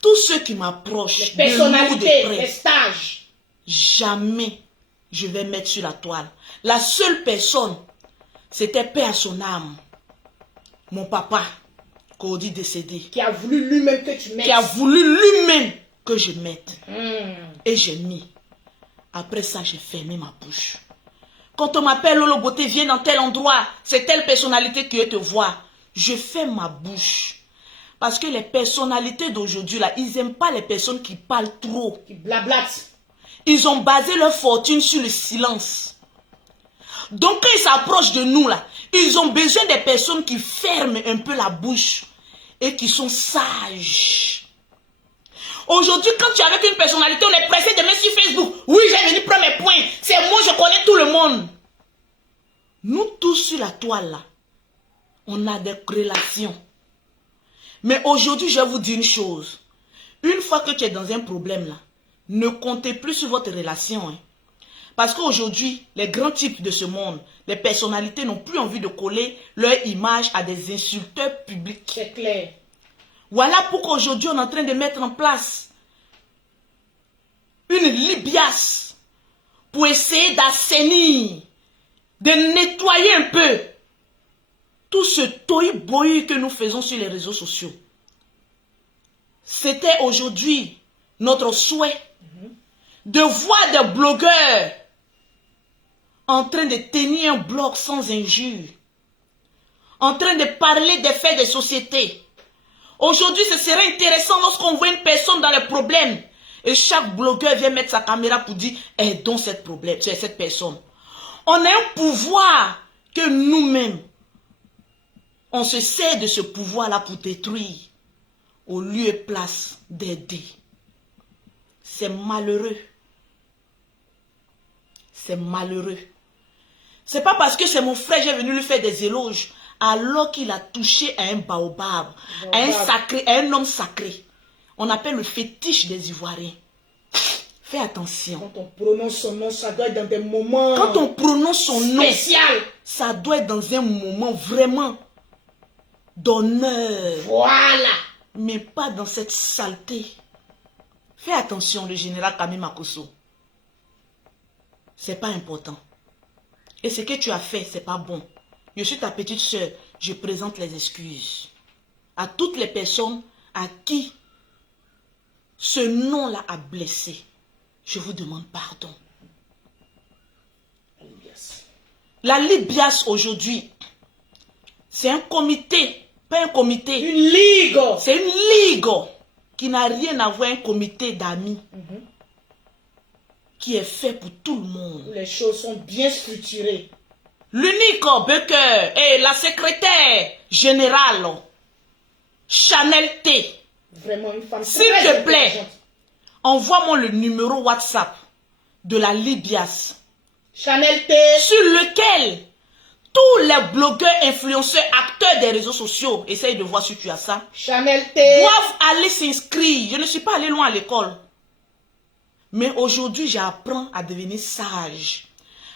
tous ceux qui m'approchent, les personnalités, les stages, jamais je vais mettre sur la toile. La seule personne, c'était Père à son âme, mon papa, Cody décédé, qui a voulu lui-même que tu mettes. Qui a voulu lui-même que je mette. Et j'ai mis. Après ça, j'ai fermé ma bouche. Quand on m'appelle Lolo Beauté, viens dans tel endroit, c'est telle personnalité qui veut te voir. Je ferme ma bouche. Parce que les personnalités d'aujourd'hui, là, ils n'aiment pas les personnes qui parlent trop. Qui blablatent. Ils ont basé leur fortune sur le silence. Donc quand ils s'approchent de nous, là, Ils ont besoin des personnes qui ferment un peu la bouche et qui sont sages. Aujourd'hui, quand tu es avec une personnalité, on est pressé de mettre sur Facebook. Oui, j'ai venu prendre mes points. C'est moi, je connais tout le monde. Nous tous sur la toile, là, on a des relations. Mais aujourd'hui, je vais vous dire une chose. Une fois que tu es dans un problème, là, ne comptez plus sur votre relation. Hein. Parce qu'aujourd'hui, les grands types de ce monde, les personnalités n'ont plus envie de coller leur image à des insulteurs publics. C'est clair. Voilà pourquoi aujourd'hui on est en train de mettre en place une libias pour essayer d'assainir, de nettoyer un peu tout ce tohu-bohu que nous faisons sur les réseaux sociaux. C'était aujourd'hui notre souhait de voir des blogueurs en train de tenir un blog sans injure, en train de parler des faits des sociétés. Aujourd'hui, ce serait intéressant lorsqu'on voit une personne dans les problèmes et chaque blogueur vient mettre sa caméra pour dire « aidons cette personne ». On a un pouvoir que nous-mêmes, on se sert de ce pouvoir-là pour détruire au lieu et place d'aider. C'est malheureux. C'est malheureux. C'est pas parce que c'est mon frère, j'ai venu lui faire des éloges alors qu'il a touché à un baobab, à un sacré, à un homme sacré. On appelle le fétiche des Ivoiriens. Fais attention. Quand on prononce son nom, ça doit être dans des moments... Quand on prononce son nom, spécial. Ça doit être dans un moment vraiment d'honneur. Voilà. Mais pas dans cette saleté. Fais attention, le général Kami Makosso. C'est pas important. Et ce que tu as fait, c'est pas bon. Je suis ta petite soeur, je présente les excuses à toutes les personnes à qui ce nom-là a blessé. Je vous demande pardon. La Libias aujourd'hui, c'est un comité, pas un comité. Une ligue. C'est une ligue qui n'a rien à voir avec un comité d'amis qui est fait pour tout le monde. Les choses sont bien structurées. L'unique Becker et la secrétaire générale Chanel T. Vraiment une femme. S'il te plaît, envoie-moi le numéro WhatsApp de la Libias. Chanel T. Sur lequel tous les blogueurs, influenceurs, acteurs des réseaux sociaux, essaye de voir si tu as ça, Chanel T. doivent aller s'inscrire. Je ne suis pas allé loin à l'école. Mais aujourd'hui, j'apprends à devenir sage.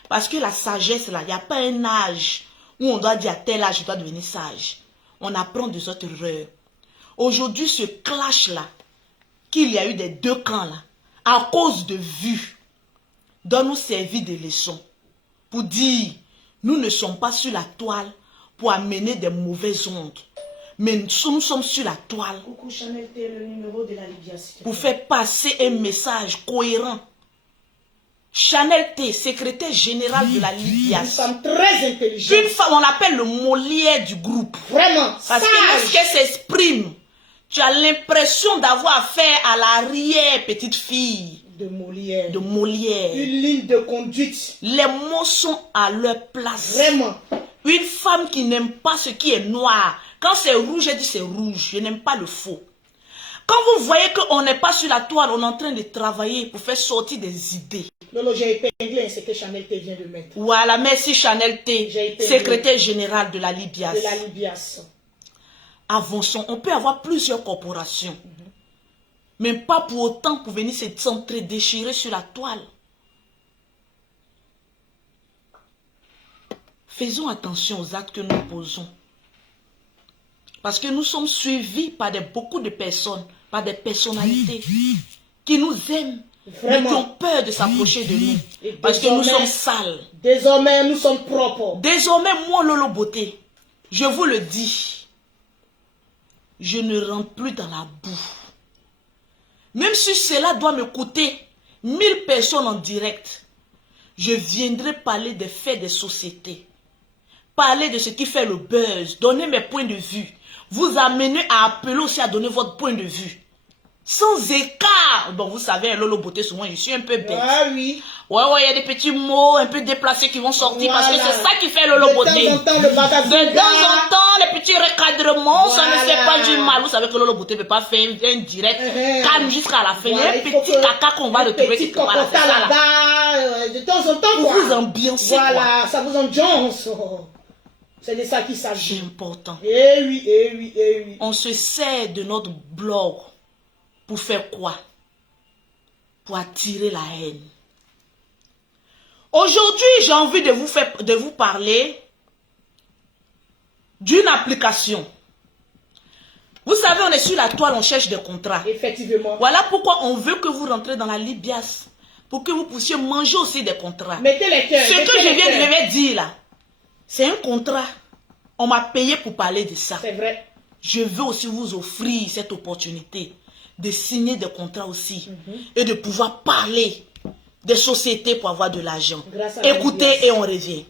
Parce que la sagesse, là, il n'y a pas un âge où on doit dire à tel âge, je dois devenir sage. On apprend des autres erreurs. Aujourd'hui, ce clash-là, qu'il y a eu des deux camps-là, à cause de vues, doit nous servir de leçon. Pour dire, nous ne sommes pas sur la toile pour amener des mauvaises ondes. Mais nous sommes sur la toile. Coucou Chanel T, le numéro de la Libias. Pour faire passer un message cohérent. Chanel T, secrétaire général de la Libias. Une femme très intelligente. Une femme, on l'appelle le Molière du groupe. Vraiment, Parce que lorsqu'elle s'exprime, tu as l'impression d'avoir affaire à l'arrière petite fille de Molière. de Molière. Une ligne de conduite. Les mots sont à leur place. Vraiment. Une femme qui n'aime pas ce qui est noir. Quand c'est rouge, elle dit c'est rouge. Je n'aime pas le faux. Quand vous voyez qu'on n'est pas sur la toile, on est en train de travailler pour faire sortir des idées. Lolo, j'ai épinglé ce que Chanel T vient de mettre. Voilà, merci Chanel J'ai T, été secrétaire général de la Libias. De la Libias. Avançons, on peut avoir plusieurs corporations. Mais pas pour autant pour venir s'entre-déchirer sur la toile. Faisons attention aux actes que nous posons. Parce que nous sommes suivis par beaucoup de personnes, par des personnalités qui nous aiment, mais qui ont peur de s'approcher de nous. Parce que nous sommes sales. Désormais, nous sommes propres. Désormais, moi, Lolo Beauté, je vous le dis, je ne rentre plus dans la boue. Même si cela doit me coûter 1000 personnes en direct, je viendrai parler des faits des sociétés. Parler de ce qui fait le buzz, donner mes points de vue. Vous amener à appeler aussi à donner votre point de vue. sans écart. Bon, vous savez, Lolo Beauté, souvent, je suis un peu bête. Ah oui. Ouais, il y a des petits mots un peu déplacés qui vont sortir parce que c'est ça qui fait Lolo Beauté. De temps en temps, le bagage. De temps en temps, les petits recadrements, ça ne fait pas du mal. Vous savez que Lolo Beauté ne peut pas faire un direct calme jusqu'à la fin. Il y a un petit caca qu'on va retrouver quelque part là. De temps en temps, pour vous ambiancer. Voilà, ça vous ambiance. C'est de ça qu'il C'est s'agit. important. Eh oui, eh oui, eh oui. On se sert de notre blog pour faire quoi? Pour attirer la haine. Aujourd'hui, j'ai envie de vous parler d'une application. Vous savez, on est sur la toile, on cherche des contrats. Effectivement. Voilà pourquoi on veut que vous rentrez dans la Libias. Pour que vous puissiez manger aussi des contrats. Mettez les cœurs. Ce que je viens de dire là, c'est un contrat. On m'a payé pour parler de ça. C'est vrai. Je veux aussi vous offrir cette opportunité de signer des contrats aussi. Et de pouvoir parler des sociétés pour avoir de l'argent. Écoutez et on revient.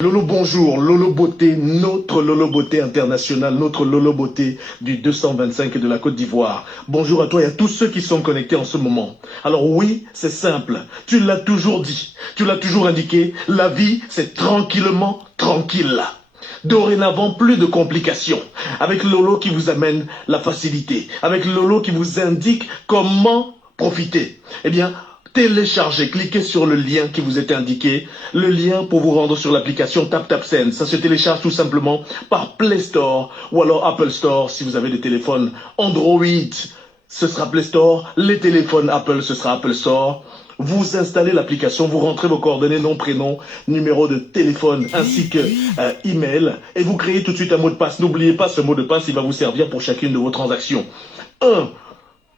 Lolo, bonjour. Lolo Beauté, notre Lolo Beauté international, notre Lolo Beauté du 225 et de la Côte d'Ivoire. Bonjour à toi et à tous ceux qui sont connectés en ce moment. Alors oui, c'est simple. Tu l'as toujours dit. Tu l'as toujours indiqué. La vie, c'est tranquillement tranquille. Dorénavant, plus de complications. Avec Lolo qui vous amène la facilité. Avec Lolo qui vous indique comment profiter. Eh bien, téléchargez, cliquez sur le lien qui vous est indiqué. Le lien pour vous rendre sur l'application TapTapSend. Ça se télécharge tout simplement par Play Store ou alors Apple Store si vous avez des téléphones Android. Ce sera Play Store. Les téléphones Apple, ce sera Apple Store. Vous installez l'application, vous rentrez vos coordonnées, nom, prénom, numéro de téléphone ainsi que email et vous créez tout de suite un mot de passe. N'oubliez pas ce mot de passe, il va vous servir pour chacune de vos transactions.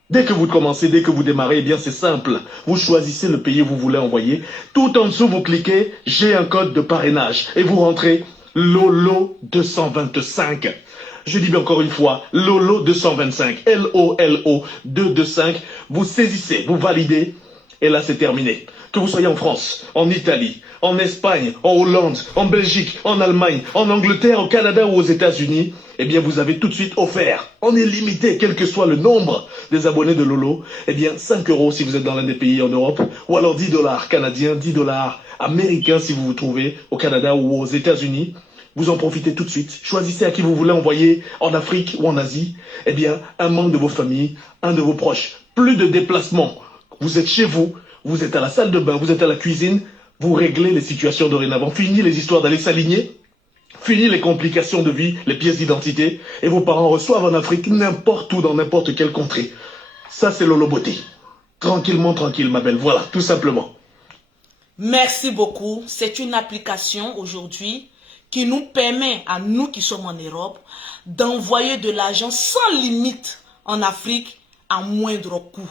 Dès que vous commencez, dès que vous démarrez, eh bien c'est simple. Vous choisissez le pays que vous voulez envoyer. Tout en dessous, vous cliquez « J'ai un code de parrainage » et vous rentrez Lolo 225. Je dis bien encore une fois, Lolo 225, L-O-L-O 225. Vous saisissez, vous validez et là c'est terminé. Que vous soyez en France, en Italie, en Espagne, en Hollande, en Belgique, en Allemagne, en Angleterre, au Canada ou aux États-Unis, eh bien vous avez tout de suite offert, on est limité, quel que soit le nombre des abonnés de Lolo, eh bien 5 € si vous êtes dans l'un des pays en Europe, ou alors 10 $ canadiens, 10 $ américains si vous vous trouvez au Canada ou aux États-Unis. Vous en profitez tout de suite, choisissez à qui vous voulez envoyer en Afrique ou en Asie, eh bien un membre de vos familles, un de vos proches, plus de déplacements. Vous êtes chez vous, vous êtes à la salle de bain, vous êtes à la cuisine, vous réglez les situations dorénavant. Fini les histoires d'aller s'aligner, fini les complications de vie, les pièces d'identité, et vos parents reçoivent en Afrique n'importe où, dans n'importe quelle contrée. Ça, c'est Lolo Beauté. Tranquillement, tranquille, ma belle. Voilà, tout simplement. Merci beaucoup. C'est une application aujourd'hui qui nous permet, à nous qui sommes en Europe, d'envoyer de l'argent sans limite en Afrique à moindre coût.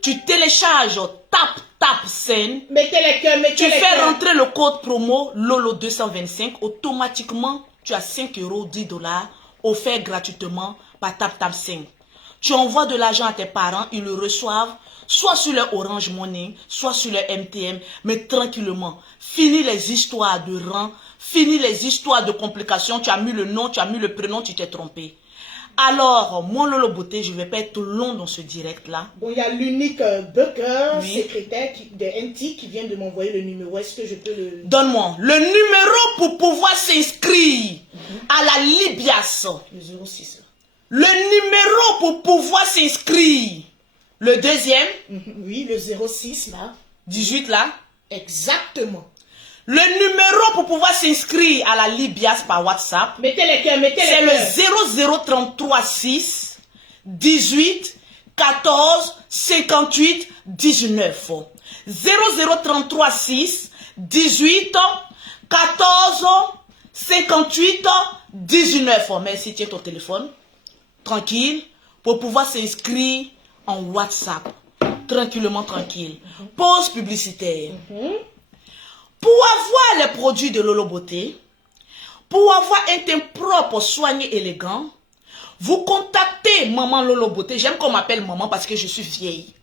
Tu télécharges TapTapSend, Mettez les cœurs, mettez tu les fais cœurs. rentrer le code promo Lolo225, automatiquement tu as 5 €, 10 $ offerts gratuitement par TapTapSend. Tu envoies de l'argent à tes parents, ils le reçoivent soit sur leur Orange Money, soit sur leur MTM, mais tranquillement. Fini les histoires de rang, fini les histoires de complications, tu as mis le nom, tu as mis le prénom, tu t'es trompé. Alors, moi, Lolo Beauté, je ne vais pas être long dans ce direct-là. Bon, il y a l'unique Bucker, Oui. secrétaire de NT, qui vient de m'envoyer le numéro. Est-ce que je peux le... Donne-moi le numéro pour pouvoir s'inscrire à la Libias. Le 06. Le numéro pour pouvoir s'inscrire. Le deuxième, Oui, le 06, là. 18 là. Exactement. Le numéro pour pouvoir s'inscrire à la Libias par WhatsApp, Mettez les cœurs, mettez c'est les cœurs. le 0033 6 18 14 58 19. 0033 6 18 14 58 19. Merci, tiens ton téléphone. Tranquille. Pour pouvoir s'inscrire en WhatsApp. Tranquillement, tranquille. Pause publicitaire. Pour avoir les produits de Lolo Beauté, pour avoir un teint propre, soigné, élégant, vous contactez Maman Lolo Beauté. J'aime qu'on m'appelle maman parce que je suis vieille.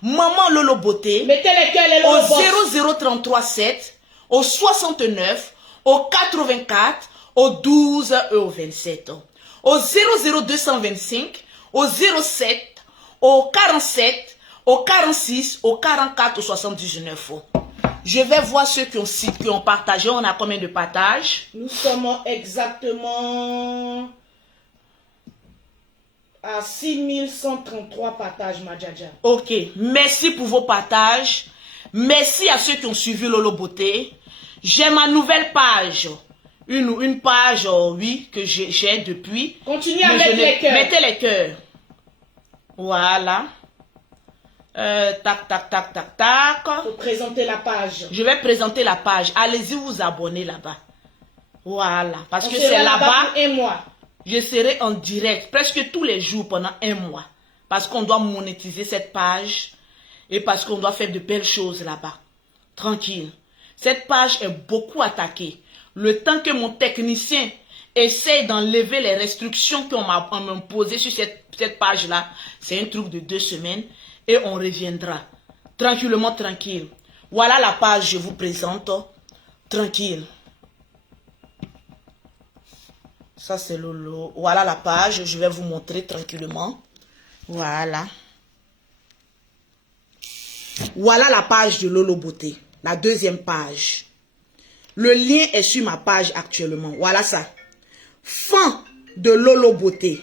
Maman Lolo Beauté Mettez les cœurs, les Lolo au 0033 7, au 69, au 84, au 12 et au 27. Au 00225, au 07, au 47, au 46, au 44, au 79. Je vais voir ceux qui ont partagé. On a combien de partages? Nous sommes exactement à 6133 partages, Madjaja. Ok, merci pour vos partages. Merci à ceux qui ont suivi Lolo Beauté. J'ai ma nouvelle page. Une page, oui, que j'ai depuis. Continuez à mettre les cœurs. Mettez les cœurs. Voilà. Tac, tac, tac, tac, tac. Faut présenter la page. Je vais présenter la page. Allez-y vous abonner là-bas. Voilà. Parce On que sera c'est là-bas. pour un mois. Je serai en direct presque tous les jours pendant un mois. Parce qu'on doit monétiser cette page. Et parce qu'on doit faire de belles choses là-bas. Tranquille. Cette page est beaucoup attaquée. Le temps que mon technicien essaie d'enlever les restrictions qu'on m'a imposées sur cette page-là, c'est un truc de 2 semaines. Et on reviendra. Tranquillement, tranquille. Voilà la page, je vous présente. Tranquille. Ça, c'est Lolo. Voilà la page, je vais vous montrer tranquillement. Voilà. Voilà la page de Lolo Beauté. La deuxième page. Le lien est sur ma page actuellement. Voilà ça. Fin de Lolo Beauté.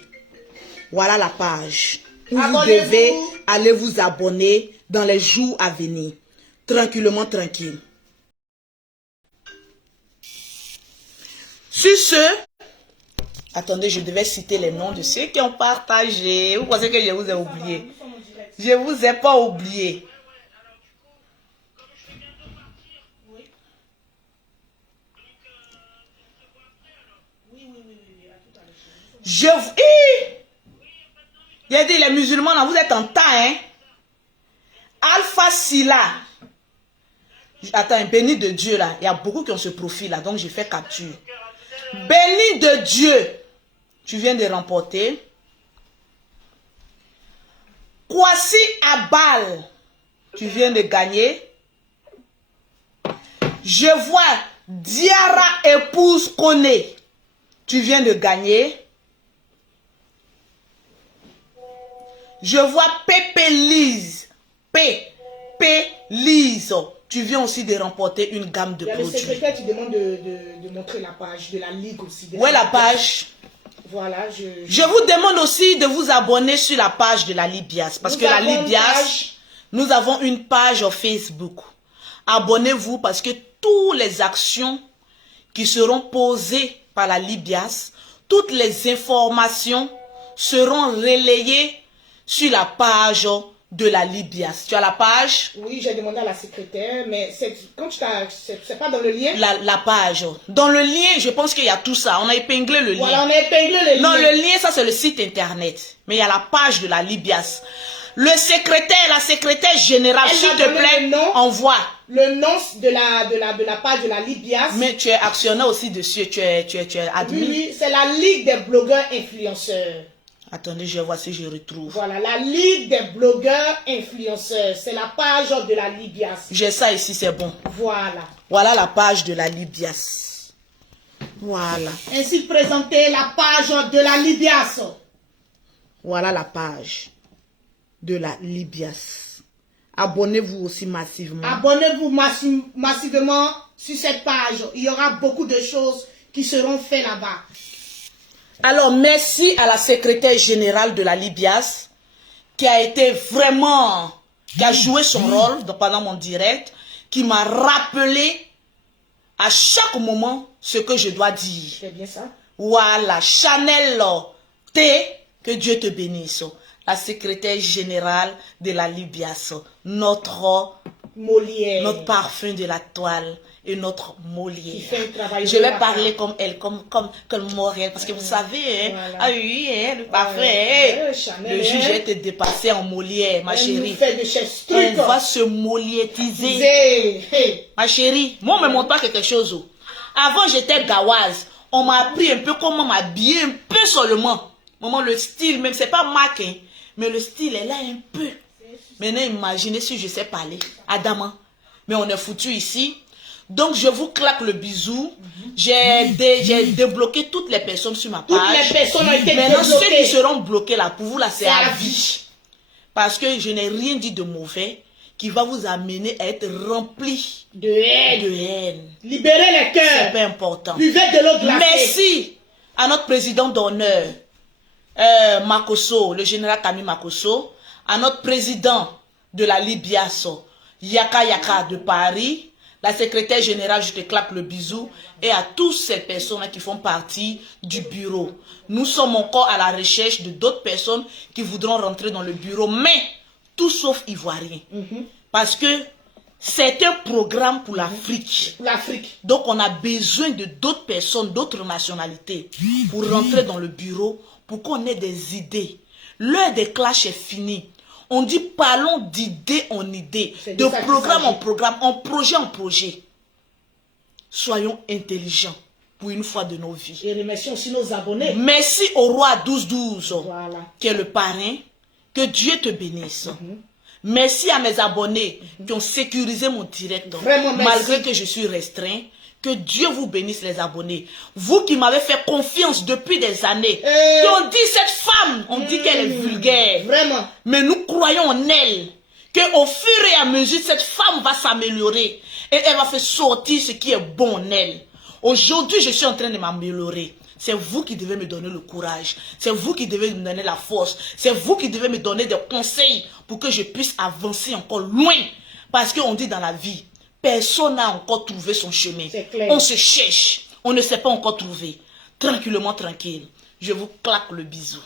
Voilà la page. Où vous devez aller vous abonner dans les jours à venir. Tranquillement, tranquille. Sur ce, attendez, je devais citer les noms de ceux qui ont partagé. Vous pensez que je vous ai oublié? Je ne vous ai pas oublié. Je vous... J'ai dit, les musulmans, là, vous êtes en temps, hein? Alpha Silla. Attends, béni de Dieu, là. Il y a beaucoup qui ont ce profil, là. Donc, j'ai fait capture. Béni de Dieu. Tu viens de remporter. Kwasi Abal. Tu viens de gagner. Je vois Diara épouse Kone. Tu viens de gagner. Je vois Pépé Lise. Pépé Lise. Tu viens aussi de remporter une gamme de produits. Le secrétaire, tu demandes de montrer la page de la ligue aussi. Où est la page? Voilà, je vous demande aussi de vous abonner sur la page de la Libias. Parce que la Libias, nous avons une page Facebook. Abonnez-vous parce que toutes les actions qui seront posées par la Libias, toutes les informations seront relayées sur la page de la Libias. Tu as la page? Oui, j'ai demandé à la secrétaire, mais quand tu t'as, c'est pas dans le lien? La page. Dans le lien, je pense qu'il y a tout ça. On a épinglé le lien. Voilà, on a épinglé le lien. Non, le lien, ça c'est le site internet. Mais il y a la page de la Libias. Le secrétaire, la secrétaire générale, s'il te plaît, envoie. Le nom de la page de la Libias. Mais tu es actionnaire aussi dessus, tu es admin. Oui, c'est la Ligue des blogueurs influenceurs. Attendez, je vais voir si je retrouve. Voilà, la Ligue des blogueurs influenceurs. C'est la page de la Libias. J'ai ça ici, c'est bon. Voilà. Voilà la page de la Libias. Voilà. Ainsi présenter la page de la Libias. Voilà la page de la Libias. Abonnez-vous aussi massivement. Abonnez-vous massivement sur cette page. Il y aura beaucoup de choses qui seront faites là-bas. Alors, merci à la secrétaire générale de la Libias qui a été vraiment, qui a joué son rôle pendant mon direct, qui m'a rappelé à chaque moment ce que je dois dire. C'est bien ça. Voilà, Chanel T, que Dieu te bénisse. La secrétaire générale de la Libias, notre Molière, notre parfum de la toile et notre Molière. Qui fait un travail je vais parler comme elle, comme Morel, parce que vous savez, hein, voilà. Ah oui, hein, le parfum, Chanel, le juge est dépassé en Molière, ma chérie. Nous fait de on va se moliétiser. Ma chérie, moi, on me montre pas quelque chose. Avant, j'étais gawaze. On m'a appris un peu comment m'habiller, un peu seulement. Maman, le style, même, c'est pas marque, hein, mais le style est là un peu. Maintenant, imaginez si je sais parler. Adama. Mais on est foutu ici. Donc, je vous claque le bisou. J'ai débloqué toutes les personnes sur ma page. Toutes les personnes ont été Maintenant, débloquées. ceux qui seront bloqués là, pour vous, là, c'est à vie. Parce que je n'ai rien dit de mauvais qui va vous amener à être rempli De haine. de haine. Libérez les C'est cœurs. pas important. Buvez de l'eau glacée. Merci à notre président d'honneur, Makosso, le général Camille Makosso, à notre président de la Libiaso, Yaka Yaka de Paris, la secrétaire générale, je te claque le bisou, et à toutes ces personnes qui font partie du bureau. Nous sommes encore à la recherche de d'autres personnes qui voudront rentrer dans le bureau, mais tout sauf ivoiriens. Parce que c'est un programme pour l'Afrique. Pour l'Afrique. Donc on a besoin de d'autres personnes, d'autres nationalités pour rentrer dans le bureau, pour qu'on ait des idées. L'heure des clashs est finie. On dit parlons d'idée en idée, de programme en programme, en projet en projet. Soyons intelligents pour une fois de nos vies. Et remercions aussi nos abonnés. Merci au roi 1212, Voilà. qui est le parrain. Que Dieu te bénisse. Merci à mes abonnés qui ont sécurisé mon direct. Vraiment, merci. Malgré que je suis restreint. Que Dieu vous bénisse les abonnés. Vous qui m'avez fait confiance depuis des années. Qui ont dit cette femme, on dit qu'elle est vulgaire. Vraiment. Mais nous croyons en elle. Qu'au fur et à mesure, cette femme va s'améliorer. Et elle va faire sortir ce qui est bon en elle. Aujourd'hui, je suis en train de m'améliorer. C'est vous qui devez me donner le courage. C'est vous qui devez me donner la force. C'est vous qui devez me donner des conseils pour que je puisse avancer encore loin. Parce qu'on dit dans la vie, personne n'a encore trouvé son chemin. On se cherche. On ne sait pas encore trouver. Tranquillement, tranquille. Je vous claque le bisou.